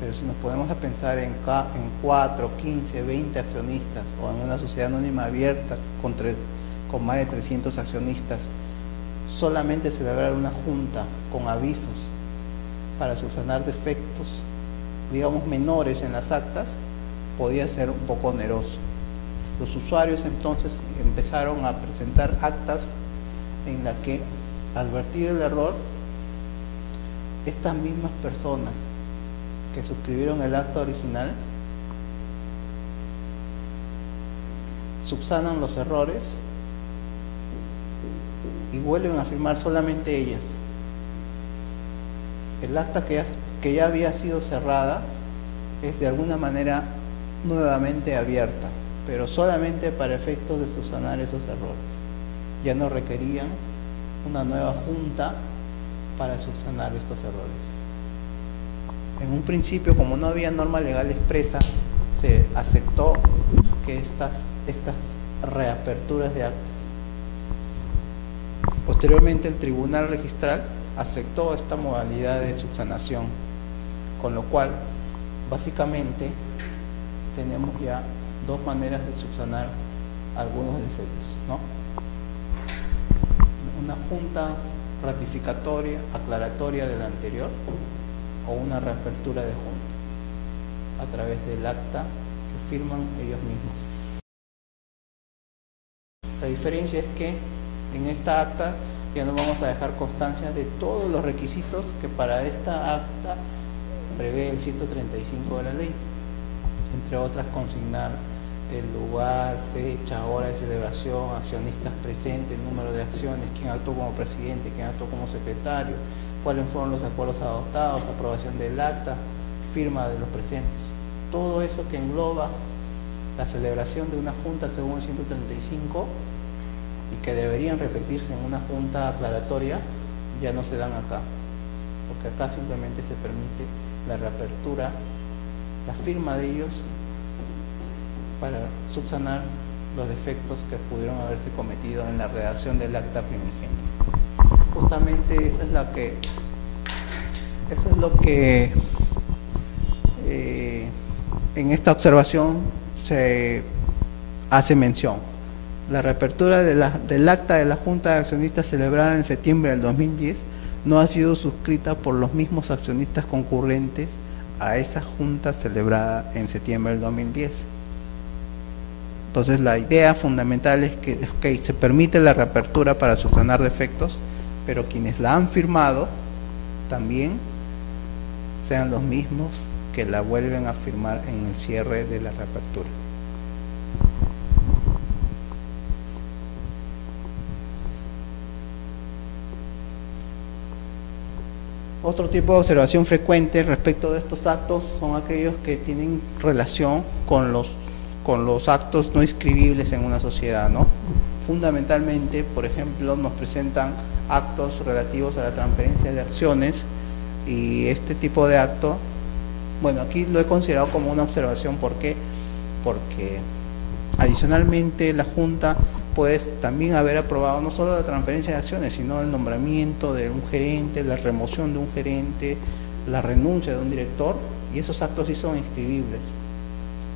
pero si nos podemos a pensar en 4, 15, 20 accionistas, o en una sociedad anónima abierta con más de 300 accionistas, solamente celebrar una junta con avisos para subsanar defectos, digamos, menores en las actas, podía ser un poco oneroso. Los usuarios entonces empezaron a presentar actas en las que, advertido el error, estas mismas personas que suscribieron el acta original subsanan los errores y vuelven a firmar solamente ellas. El acta que ya había sido cerrada es de alguna manera nuevamente abierta, pero solamente para efectos de subsanar esos errores. Ya no requerían una nueva junta para subsanar estos errores. En un principio, como no había norma legal expresa, se aceptó que estas reaperturas de actas. Posteriormente, el Tribunal Registral aceptó esta modalidad de subsanación, con lo cual, básicamente, tenemos ya 2 maneras de subsanar algunos defectos, ¿no? Una junta ratificatoria, aclaratoria de la anterior, o una reapertura de junta a través del acta que firman ellos mismos. La diferencia es que en esta acta Ya no vamos a dejar constancia de todos los requisitos que para esta acta prevé el 135 de la ley. Entre otras, consignar el lugar, fecha, hora de celebración, accionistas presentes, número de acciones, quién actuó como presidente, quién actuó como secretario, cuáles fueron los acuerdos adoptados, aprobación del acta, firma de los presentes. Todo eso que engloba la celebración de una junta según el 135 y que deberían repetirse en una junta aclaratoria, ya no se dan acá, porque acá simplemente se permite la reapertura, la firma de ellos para subsanar los defectos que pudieron haberse cometido en la redacción del acta primigenia. Justamente eso es lo que en esta observación se hace mención. La reapertura del acta de la Junta de Accionistas celebrada en septiembre del 2010 no ha sido suscrita por los mismos accionistas concurrentes a esa junta celebrada en septiembre del 2010. Entonces la idea fundamental es que se permite la reapertura para subsanar defectos, pero quienes la han firmado también sean los mismos que la vuelven a firmar en el cierre de la reapertura. Otro tipo de observación frecuente respecto de estos actos son aquellos que tienen relación con los actos no inscribibles en una sociedad, ¿no? Fundamentalmente, por ejemplo, nos presentan actos relativos a la transferencia de acciones y este tipo de acto, bueno, aquí lo he considerado como una observación. ¿Por qué? Porque adicionalmente la Junta puede también haber aprobado no solo la transferencia de acciones, sino el nombramiento de un gerente, la remoción de un gerente, la renuncia de un director, y esos actos sí son inscribibles.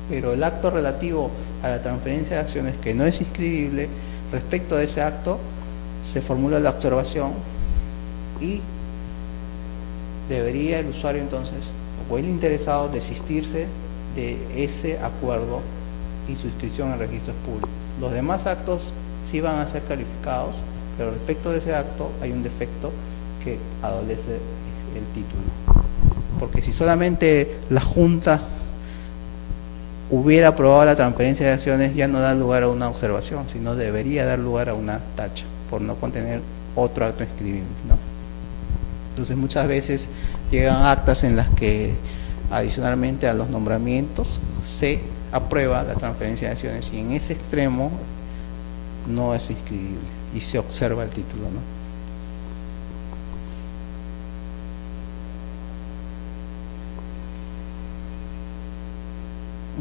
Pero el acto relativo a la transferencia de acciones que no es inscribible, respecto de ese acto se formula la observación y debería el usuario entonces o el interesado desistirse de ese acuerdo y su inscripción en registros públicos. Los demás actos sí van a ser calificados, pero respecto de ese acto hay un defecto que adolece el título. Porque si solamente la Junta hubiera aprobado la transferencia de acciones, ya no da lugar a una observación, sino debería dar lugar a una tacha, por no contener otro acto inscribible, ¿no? Entonces muchas veces llegan actas en las que adicionalmente a los nombramientos se aprueba la transferencia de acciones y en ese extremo no es inscribible y se observa el título, ¿no?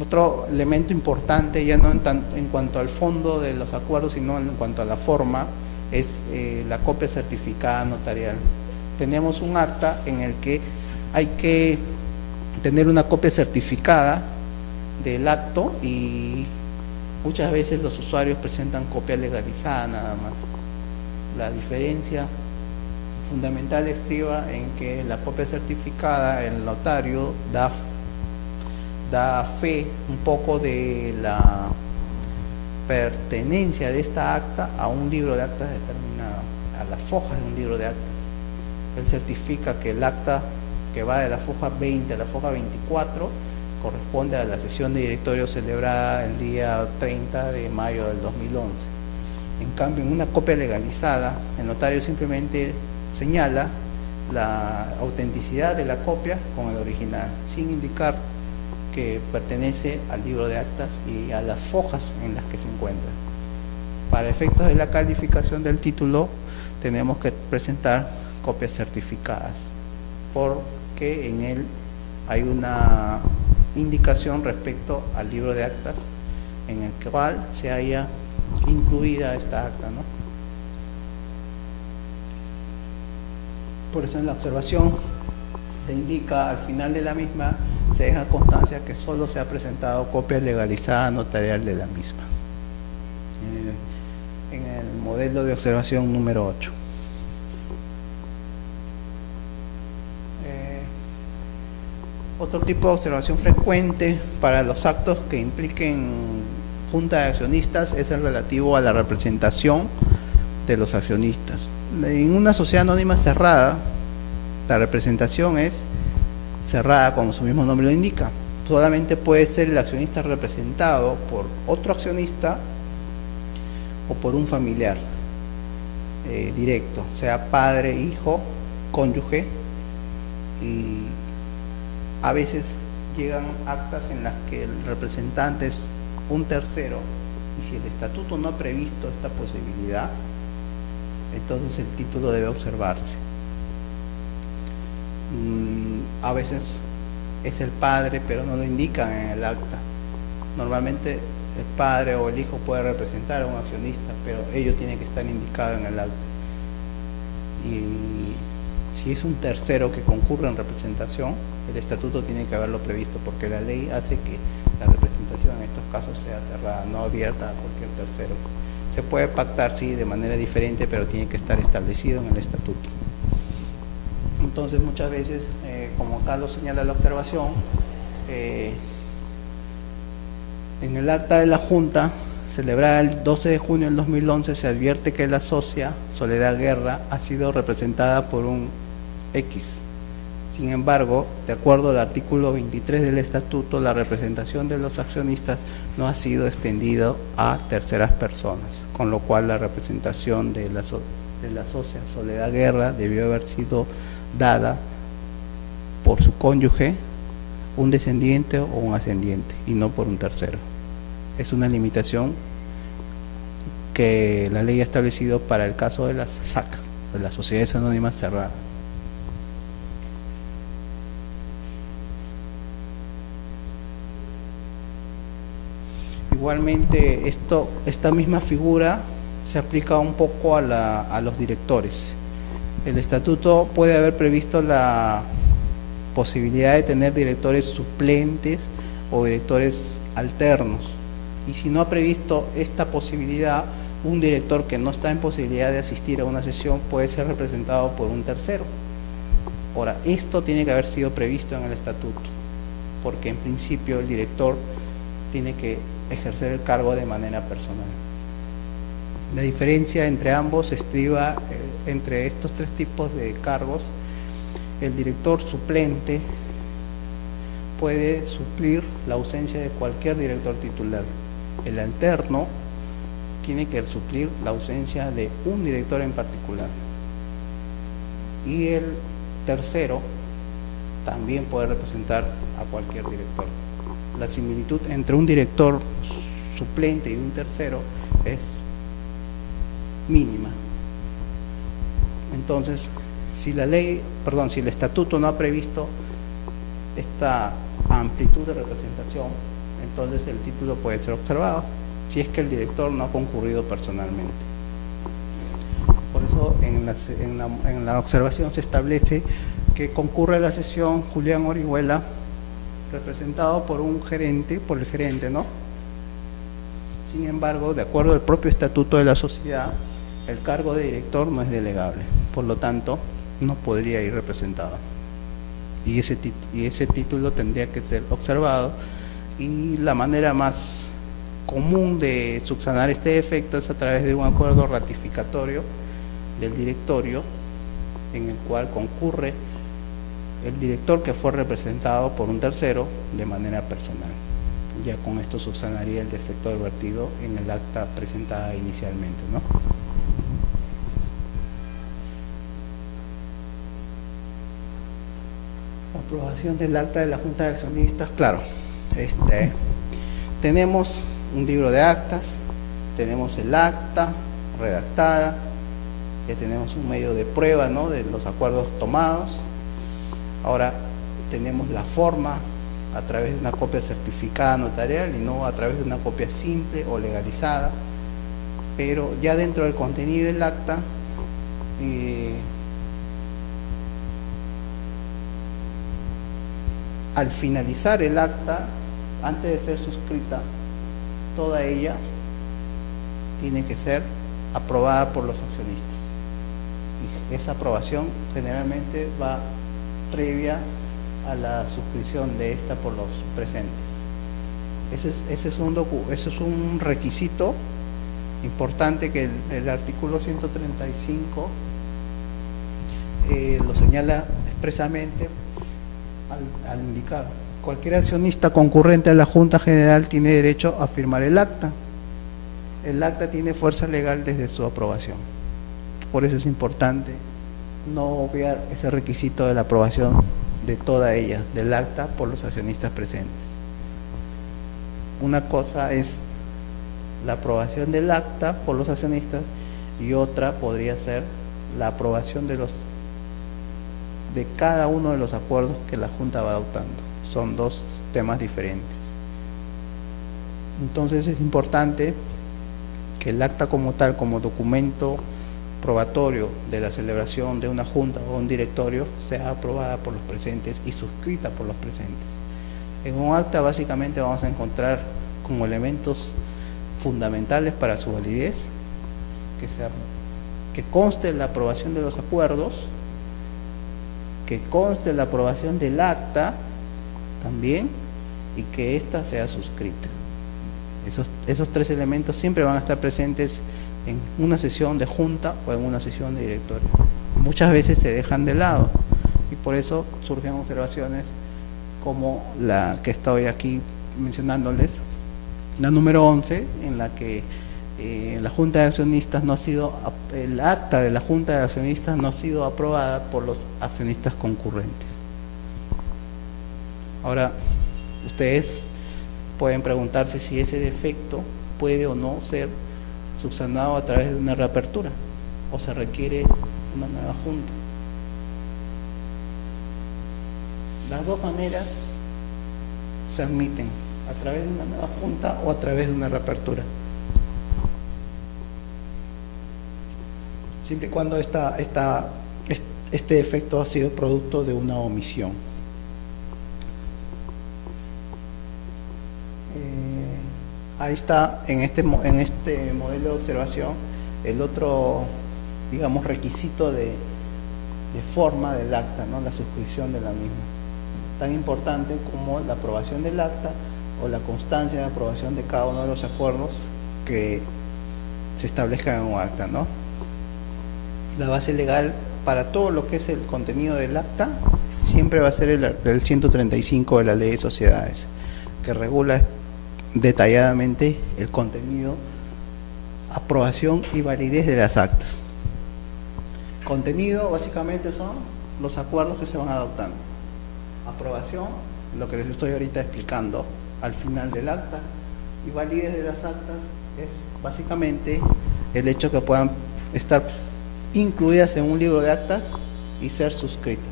Otro elemento importante, ya no en cuanto al fondo de los acuerdos, sino en cuanto a la forma, es la copia certificada notarial. Tenemos un acta en el que hay que tener una copia certificada del acto y muchas veces los usuarios presentan copia legalizada nada más. La diferencia fundamental estriba en que la copia certificada, el notario da fe un poco de la pertenencia de esta acta a un libro de actas determinado, a las fojas de un libro de actas. Él certifica que el acta que va de la foja 20 a la foja 24 corresponde a la sesión de directorio celebrada el día 30 de mayo del 2011. En cambio, en una copia legalizada, el notario simplemente señala la autenticidad de la copia con el original, sin indicar que pertenece al libro de actas y a las fojas en las que se encuentra. Para efectos de la calificación del título, tenemos que presentar copias certificadas, porque en él hay una indicación respecto al libro de actas en el cual se haya incluida esta acta, ¿no? Por eso en la observación se indica al final de la misma, se deja constancia que solo se ha presentado copia legalizada notarial de la misma. En el modelo de observación número 8. Otro tipo de observación frecuente para los actos que impliquen junta de accionistas es el relativo a la representación de los accionistas. En una sociedad anónima cerrada, la representación es cerrada, como su mismo nombre lo indica. Solamente puede ser el accionista representado por otro accionista o por un familiar directo, sea padre, hijo, cónyuge, y a veces llegan actas en las que el representante es un tercero, y si el estatuto no ha previsto esta posibilidad, entonces el título debe observarse. A veces es el padre, pero no lo indican en el acta. Normalmente el padre o el hijo puede representar a un accionista, pero ello tiene que estar indicado en el acta. Y si es un tercero que concurre en representación, el estatuto tiene que haberlo previsto, porque la ley hace que la representación en estos casos sea cerrada, no abierta a cualquier tercero. Se puede pactar, sí, de manera diferente, pero tiene que estar establecido en el estatuto. Entonces, muchas veces, como acá lo señala la observación, en el acta de la Junta, celebrada el 12 de junio del 2011, se advierte que la socia, Soledad Guerra, ha sido representada por un X. Sin embargo, de acuerdo al artículo 23 del estatuto, la representación de los accionistas no ha sido extendida a terceras personas, con lo cual la representación de la socia Soledad Guerra debió haber sido dada por su cónyuge, un descendiente o un ascendiente, y no por un tercero. Es una limitación que la ley ha establecido para el caso de las SAC, de las sociedades anónimas cerradas. Igualmente, esta misma figura se aplica un poco a los directores. El estatuto puede haber previsto la posibilidad de tener directores suplentes o directores alternos. Y si no ha previsto esta posibilidad, un director que no está en posibilidad de asistir a una sesión puede ser representado por un tercero. Ahora, esto tiene que haber sido previsto en el estatuto, porque en principio el director tiene que ejercer el cargo de manera personal. La diferencia entre ambos estriba entre estos tres tipos de cargos. El director suplente puede suplir la ausencia de cualquier director titular. El alterno tiene que suplir la ausencia de un director en particular. Y el tercero también puede representar a cualquier director. La similitud entre un director suplente y un tercero es mínima. Entonces, si el estatuto no ha previsto esta amplitud de representación, entonces el título puede ser observado, si es que el director no ha concurrido personalmente. Por eso en la observación se establece que concurre a la sesión Julián Orihuela, representado por un gerente, por el gerente, ¿no? Sin embargo, de acuerdo al propio estatuto de la sociedad, el cargo de director no es delegable, por lo tanto, no podría ir representado. Y ese título tendría que ser observado, y la manera más común de subsanar este defecto es a través de un acuerdo ratificatorio del directorio, en el cual concurre el director que fue representado por un tercero de manera personal. Ya con esto subsanaría el defecto advertido en el acta presentada inicialmente, ¿no? Aprobación del acta de la Junta de Accionistas. Claro, tenemos un libro de actas, tenemos el acta redactada, ya tenemos un medio de prueba, ¿no?, de los acuerdos tomados. Ahora tenemos la forma a través de una copia certificada notarial y no a través de una copia simple o legalizada, pero ya dentro del contenido del acta al finalizar el acta, antes de ser suscrita, toda ella tiene que ser aprobada por los accionistas, y esa aprobación generalmente va previa a la suscripción de esta por los presentes. Ese es un requisito Importante que el artículo 135 lo señala expresamente al indicar: cualquier accionista concurrente a la Junta General tiene derecho a firmar el acta. El acta tiene fuerza legal desde su aprobación. Por eso es importante no obviar ese requisito de la aprobación de toda ella, del acta, por los accionistas presentes. Una cosa es la aprobación del acta por los accionistas y otra podría ser la aprobación de cada uno de los acuerdos que la Junta va adoptando. Son dos temas diferentes. Entonces es importante que el acta como tal, como documento probatorio de la celebración de una junta o un directorio, sea aprobada por los presentes y suscrita por los presentes. En un acta básicamente vamos a encontrar como elementos fundamentales para su validez que conste la aprobación de los acuerdos, que conste la aprobación del acta también, y que ésta sea suscrita. Esos tres elementos siempre van a estar presentes en una sesión de junta o en una sesión de directorio. Muchas veces se dejan de lado y por eso surgen observaciones como la que estoy aquí mencionándoles, la número 11, en la que la Junta de Accionistas no ha sido, el acta de la Junta de Accionistas no ha sido aprobada por los accionistas concurrentes. Ahora, ustedes pueden preguntarse si ese defecto puede o no ser subsanado a través de una reapertura o se requiere una nueva junta. Las dos maneras se admiten, a través de una nueva junta o a través de una reapertura, siempre y cuando este defecto ha sido producto de una omisión. Ahí está, en este modelo de observación, el otro, digamos, requisito de forma del acta, ¿no? La suscripción de la misma. Tan importante como la aprobación del acta o la constancia de aprobación de cada uno de los acuerdos que se establezcan en un acta, ¿no? La base legal para todo lo que es el contenido del acta siempre va a ser el 135 de la Ley de Sociedades, que regula detalladamente el contenido, aprobación y validez de las actas. Contenido básicamente son los acuerdos que se van adoptando. Aprobación, lo que les estoy ahorita explicando al final del acta, y validez de las actas es básicamente el hecho que puedan estar incluidas en un libro de actas y ser suscritas.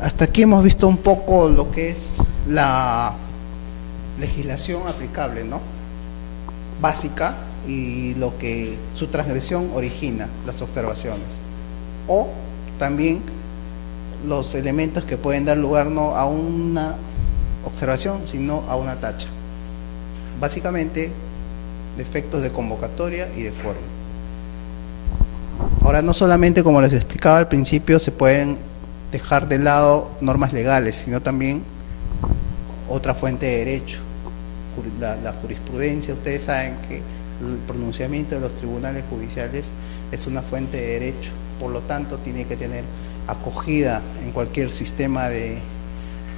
Hasta aquí hemos visto un poco lo que es la legislación aplicable, ¿no? Básica, y lo que su transgresión origina, las observaciones, o también los elementos que pueden dar lugar no a una observación, sino a una tacha. Básicamente, defectos de convocatoria y de forma. Ahora, no solamente, como les explicaba al principio, se pueden dejar de lado normas legales, sino también otra fuente de derecho, la jurisprudencia. Ustedes saben que el pronunciamiento de los tribunales judiciales es una fuente de derecho, por lo tanto tiene que tener acogida en cualquier sistema de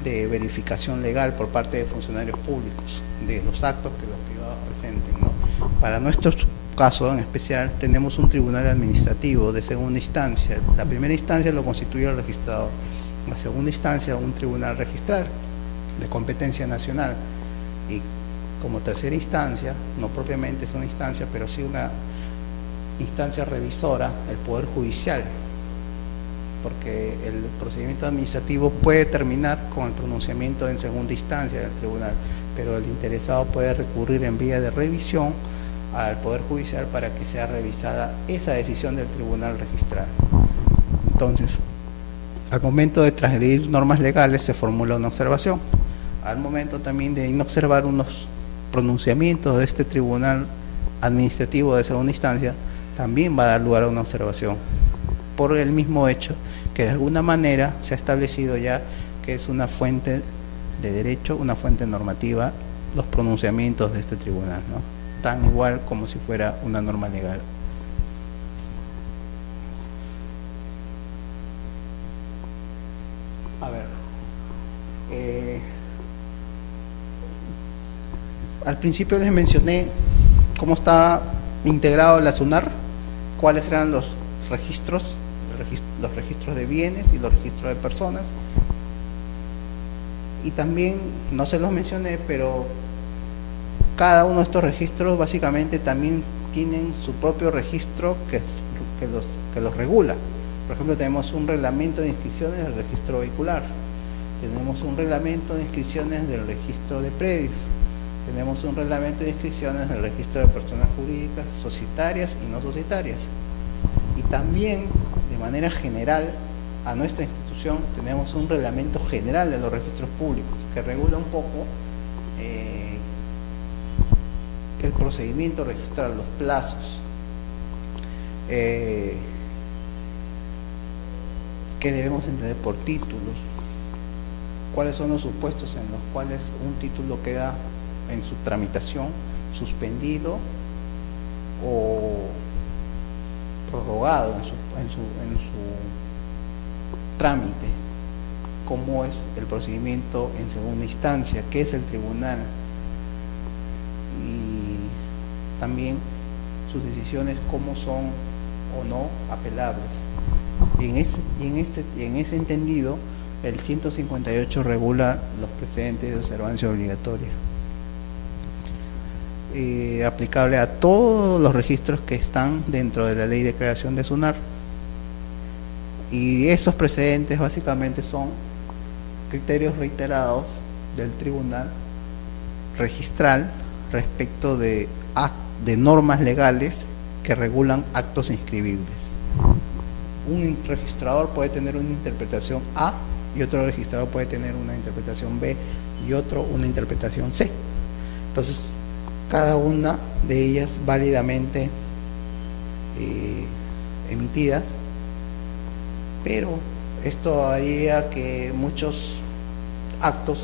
verificación legal por parte de funcionarios públicos de los actos que los privados presenten, ¿no? Para nuestro caso en especial tenemos un tribunal administrativo de segunda instancia. La primera instancia lo constituye el registrador, la segunda instancia un tribunal registral de competencia nacional, y como tercera instancia, no propiamente es una instancia, pero sí una instancia revisora, el Poder Judicial, porque el procedimiento administrativo puede terminar con el pronunciamiento en segunda instancia del tribunal, pero el interesado puede recurrir en vía de revisión al Poder Judicial para que sea revisada esa decisión del tribunal registral. Entonces, al momento de transgredir normas legales se formula una observación. Al momento también de inobservar unos pronunciamientos de este tribunal administrativo de segunda instancia, también va a dar lugar a una observación, por el mismo hecho que de alguna manera se ha establecido ya que es una fuente de derecho, una fuente normativa, los pronunciamientos de este tribunal, ¿no? Tan igual como si fuera una norma legal. A ver, al principio les mencioné cómo está integrado la SUNAR, cuáles eran los registros de bienes y los registros de personas. Y también, no se los mencioné, pero cada uno de estos registros básicamente también tienen su propio registro que los regula. Por ejemplo, tenemos un reglamento de inscripciones del registro vehicular, tenemos un reglamento de inscripciones del registro de predios, tenemos un reglamento de inscripciones del registro de personas jurídicas societarias y no societarias. Y también, de manera general, a nuestra institución tenemos un reglamento general de los registros públicos que regula un poco el procedimiento registral, los plazos, que debemos entender por títulos, cuáles son los supuestos en los cuales un título queda en su tramitación suspendido o prorrogado en su trámite, cómo es el procedimiento en segunda instancia, qué es el tribunal, y también sus decisiones cómo son o no apelables. Y en ese entendido, el 158 regula los precedentes de observancia obligatoria, aplicable a todos los registros que están dentro de la ley de creación de SUNAR. Y esos precedentes básicamente son criterios reiterados del tribunal registral respecto de normas legales que regulan actos inscribibles. Un registrador puede tener una interpretación A y otro registrador puede tener una interpretación B y otro una interpretación C. Entonces, cada una de ellas válidamente emitidas, pero esto haría que muchos actos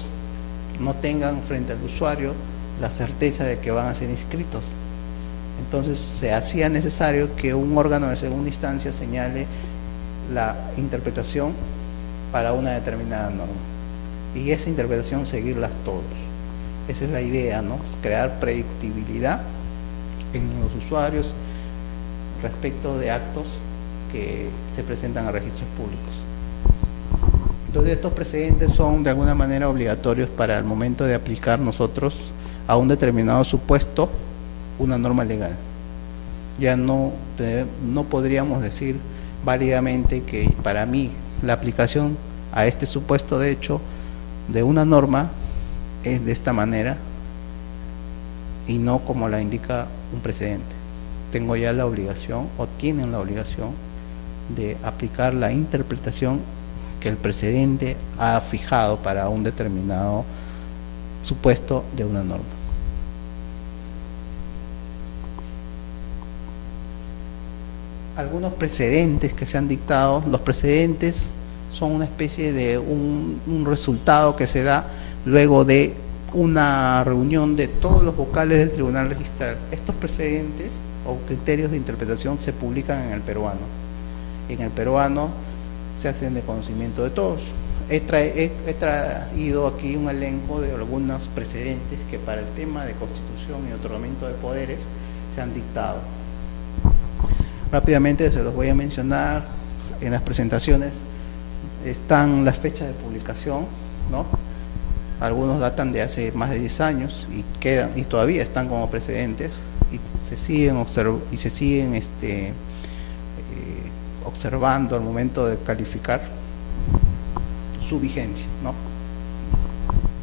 no tengan frente al usuario la certeza de que van a ser inscritos. Entonces se hacía necesario que un órgano de segunda instancia señale la interpretación para una determinada norma y esa interpretación seguirlas todos. Esa es la idea, ¿no? Crear predictibilidad en los usuarios respecto de actos que se presentan a registros públicos. Entonces estos precedentes son de alguna manera obligatorios para el momento de aplicar nosotros a un determinado supuesto una norma legal. Ya no podríamos decir válidamente que para mí la aplicación a este supuesto de hecho de una norma es de esta manera y no como la indica un precedente. Tengo ya la obligación o tienen la obligación de aplicar la interpretación que el precedente ha fijado para un determinado supuesto de una norma. Algunos precedentes que se han dictado, los precedentes son una especie de un resultado que se da luego de una reunión de todos los vocales del tribunal registral. Estos precedentes o criterios de interpretación se publican en el peruano. En el peruano se hacen de conocimiento de todos. He traído aquí un elenco de algunos precedentes que para el tema de constitución y otorgamiento de poderes se han dictado. Rápidamente se los voy a mencionar. En las presentaciones están las fechas de publicación, ¿no? Algunos datan de hace más de 10 años y todavía están como precedentes y se siguen observando al momento de calificar su vigencia, ¿no?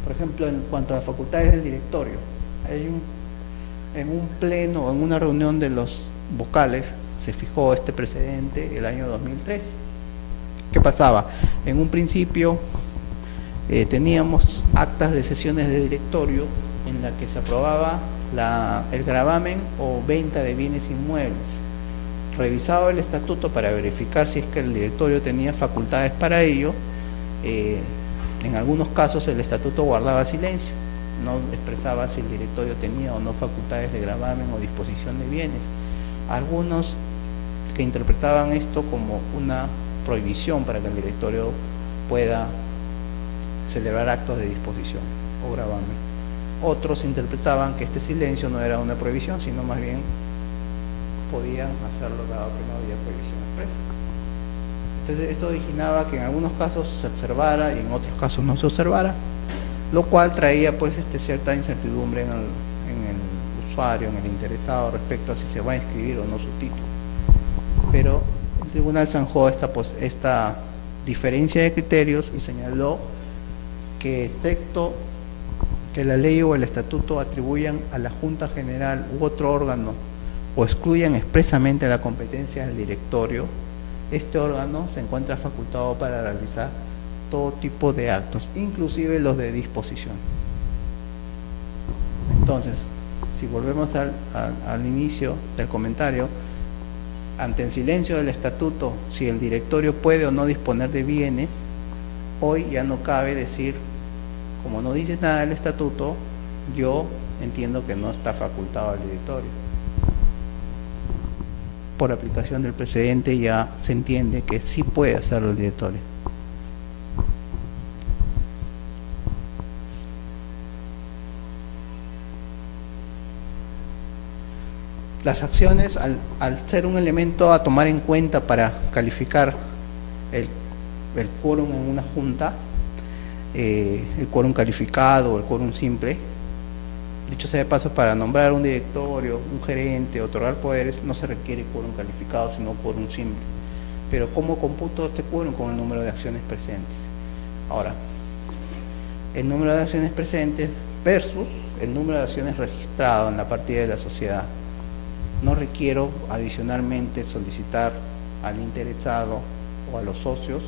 Por ejemplo, en cuanto a facultades del directorio, en un pleno o en una reunión de los vocales se fijó este precedente el año 2003. ¿Qué pasaba? En un principio teníamos actas de sesiones de directorio en la que se aprobaba el gravamen o venta de bienes inmuebles. Revisaba el estatuto para verificar si es que el directorio tenía facultades para ello, En algunos casos el estatuto guardaba silencio, no expresaba si el directorio tenía o no facultades de gravamen o disposición de bienes. Algunos que interpretaban esto como una prohibición para que el directorio pueda celebrar actos de disposición o gravamen. Otros interpretaban que este silencio no era una prohibición, sino más bien podían hacerlo dado que no había prohibición expresa. Entonces esto originaba que en algunos casos se observara y en otros casos no se observara, lo cual traía pues cierta incertidumbre en el usuario, en el interesado respecto a si se va a inscribir o no su título. Pero el tribunal zanjó esta diferencia de criterios y señaló que excepto que la ley o el estatuto atribuyan a la Junta General u otro órgano o excluyan expresamente la competencia del directorio, este órgano se encuentra facultado para realizar todo tipo de actos, inclusive los de disposición. Entonces, si volvemos al inicio del comentario, ante el silencio del estatuto, si el directorio puede o no disponer de bienes, hoy ya no cabe decir, como no dice nada del estatuto, yo entiendo que no está facultado al directorio. Por aplicación del precedente ya se entiende que sí puede hacerlo el directorio. Las acciones, al ser un elemento a tomar en cuenta para calificar el quórum en una junta, el quórum calificado o el quórum simple, dicho sea de paso, para nombrar un directorio, un gerente, otorgar poderes, no se requiere quórum calificado, sino quórum simple. Pero ¿cómo computo este quórum? Con el número de acciones presentes. Ahora, el número de acciones presentes versus el número de acciones registrado en la partida de la sociedad. No requiero adicionalmente solicitar al interesado o a los socios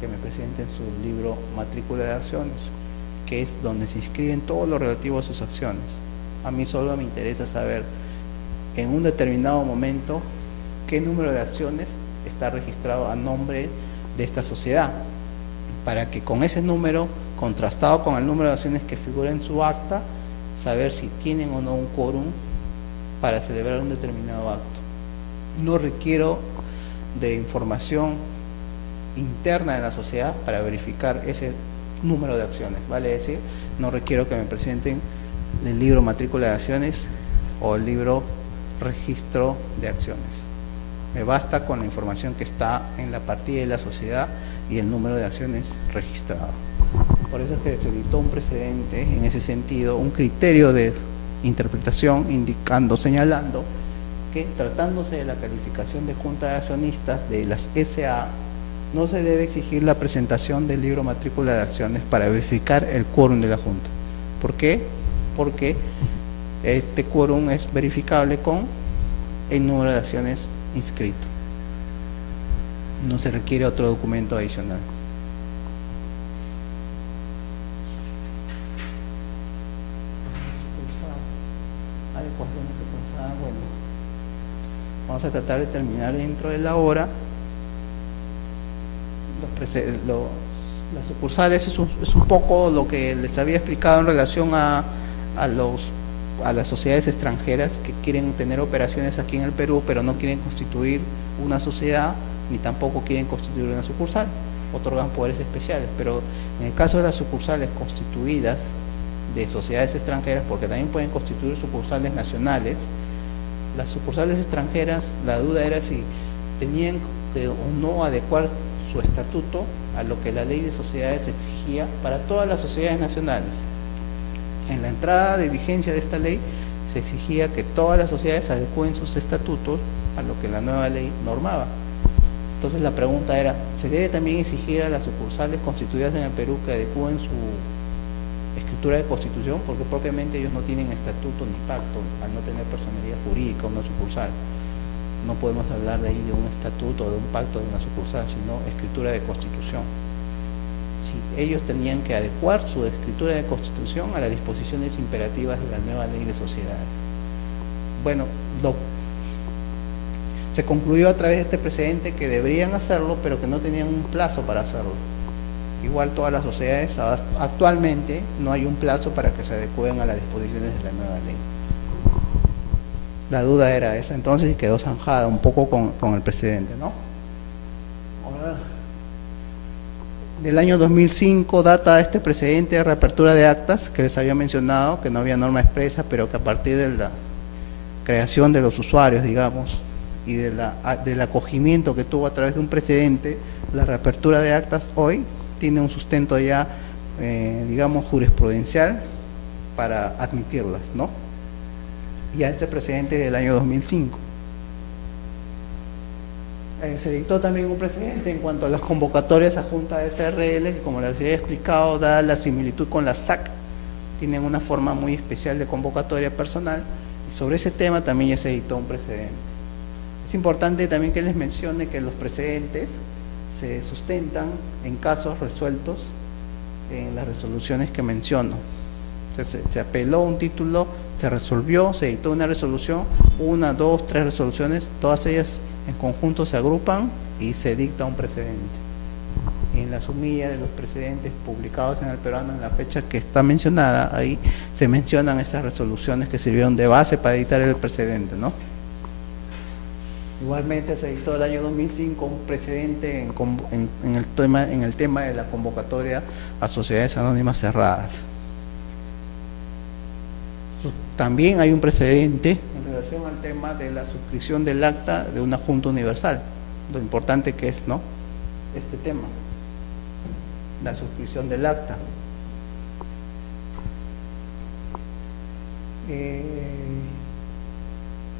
que me presenten su libro matrícula de acciones, que es donde se inscriben todo lo relativo a sus acciones. A mí solo me interesa saber en un determinado momento qué número de acciones está registrado a nombre de esta sociedad, para que con ese número, contrastado con el número de acciones que figura en su acta, saber si tienen o no un quórum para celebrar un determinado acto. No requiero de información interna de la sociedad para verificar ese número de acciones, vale decir, no requiero que me presenten el libro matrícula de acciones o el libro registro de acciones. Me basta con la información que está en la partida de la sociedad y el número de acciones registrado. Por eso es que se dictó un precedente en ese sentido, un criterio de interpretación señalando que tratándose de la calificación de junta de accionistas de las SA, no se debe exigir la presentación del libro matrícula de acciones para verificar el quórum de la junta. ¿Por qué? Porque este quórum es verificable con el número de acciones inscrito. No se requiere otro documento adicional. Bueno, vamos a tratar de terminar dentro de la hora. Las sucursales es un poco lo que les había explicado en relación a las sociedades extranjeras que quieren tener operaciones aquí en el Perú, pero no quieren constituir una sociedad ni tampoco quieren constituir una sucursal, otorgan poderes especiales. Pero en el caso de las sucursales constituidas de sociedades extranjeras, porque también pueden constituir sucursales nacionales, las sucursales extranjeras, la duda era si tenían que o no adecuar su estatuto a lo que la ley de sociedades exigía para todas las sociedades nacionales. En la entrada de vigencia de esta ley se exigía que todas las sociedades adecúen sus estatutos a lo que la nueva ley normaba. Entonces la pregunta era, ¿se debe también exigir a las sucursales constituidas en el Perú que adecúen su escritura de constitución? Porque propiamente ellos no tienen estatuto ni pacto, al no tener personalidad jurídica una sucursal. No podemos hablar de ahí de un estatuto o de un pacto de una sucursal, sino escritura de constitución. Si ellos tenían que adecuar su escritura de constitución a las disposiciones imperativas de la nueva ley de sociedades. Bueno, se concluyó a través de este precedente que deberían hacerlo, pero que no tenían un plazo para hacerlo. Igual todas las sociedades, actualmente no hay un plazo para que se adecúen a las disposiciones de la nueva ley. La duda era esa entonces y quedó zanjada un poco con el precedente, ¿no? Ahora, del año 2005 data este precedente de reapertura de actas que les había mencionado, que no había norma expresa, pero que a partir de la creación de los usuarios, digamos, y del acogimiento que tuvo a través de un precedente, la reapertura de actas hoy tiene un sustento ya, digamos, jurisprudencial para admitirlas, ¿no? Ya ese precedente del año 2005. Se dictó también un precedente en cuanto a las convocatorias a junta de SRL, que como les había explicado, da la similitud con las SAC, tienen una forma muy especial de convocatoria personal, y sobre ese tema también ya se dictó un precedente. Es importante también que les mencione que los precedentes se sustentan en casos resueltos en las resoluciones que menciono. Entonces, se apeló un título, se resolvió, se dictó una resolución, 1, 2, 3 resoluciones, todas ellas en conjunto se agrupan y se dicta un precedente. En la sumilla de los precedentes publicados en el peruano en la fecha que está mencionada, ahí se mencionan esas resoluciones que sirvieron de base para dictar el precedente, ¿no? Igualmente se dictó el año 2005 un precedente en el tema de la convocatoria a sociedades anónimas cerradas. También hay un precedente en relación al tema de la suscripción del acta de una junta universal, lo importante que es, ¿no?, este tema, la suscripción del acta.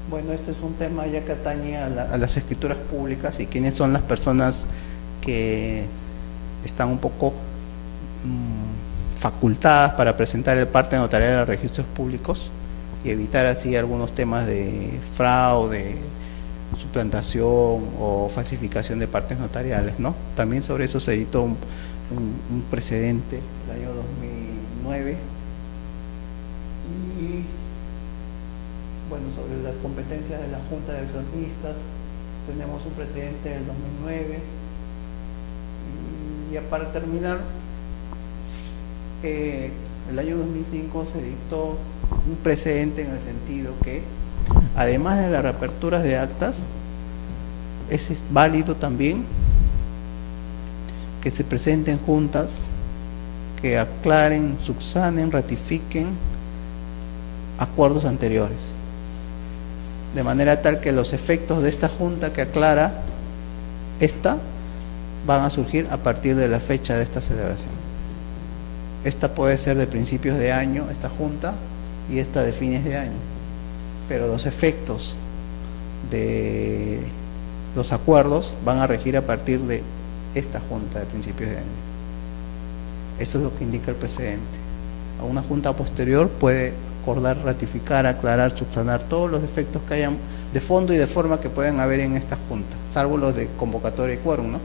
Bueno, este es un tema ya que atañe a las escrituras públicas y quiénes son las personas que están un poco facultadas para presentar el parte notarial a los registros públicos y evitar así algunos temas de fraude, suplantación o falsificación de partes notariales, ¿no? También sobre eso se editó un precedente el año 2009 y bueno, sobre las competencias de la Junta de Accionistas tenemos un precedente del 2009 y ya para terminar, el año 2005 se dictó un precedente en el sentido que además de las reaperturas de actas es válido también que se presenten juntas que aclaren, subsanen, ratifiquen acuerdos anteriores, de manera tal que los efectos de esta junta que aclara van a surgir a partir de la fecha de esta celebración. Esta puede ser de principios de año, esta junta, y esta de fines de año, pero los efectos de los acuerdos van a regir a partir de esta junta de principios de año. Eso es lo que indica el precedente. A una junta posterior puede acordar, ratificar, aclarar, subsanar todos los defectos que hayan de fondo y de forma que puedan haber en esta junta, salvo los de convocatoria y quórum, ¿no?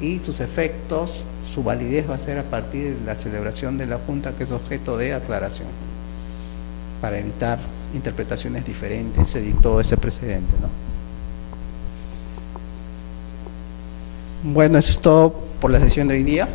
Y sus efectos, su validez va a ser a partir de la celebración de la junta que es objeto de aclaración. Para evitar interpretaciones diferentes se dictó ese precedente, ¿no? Bueno, eso es todo por la sesión de hoy día.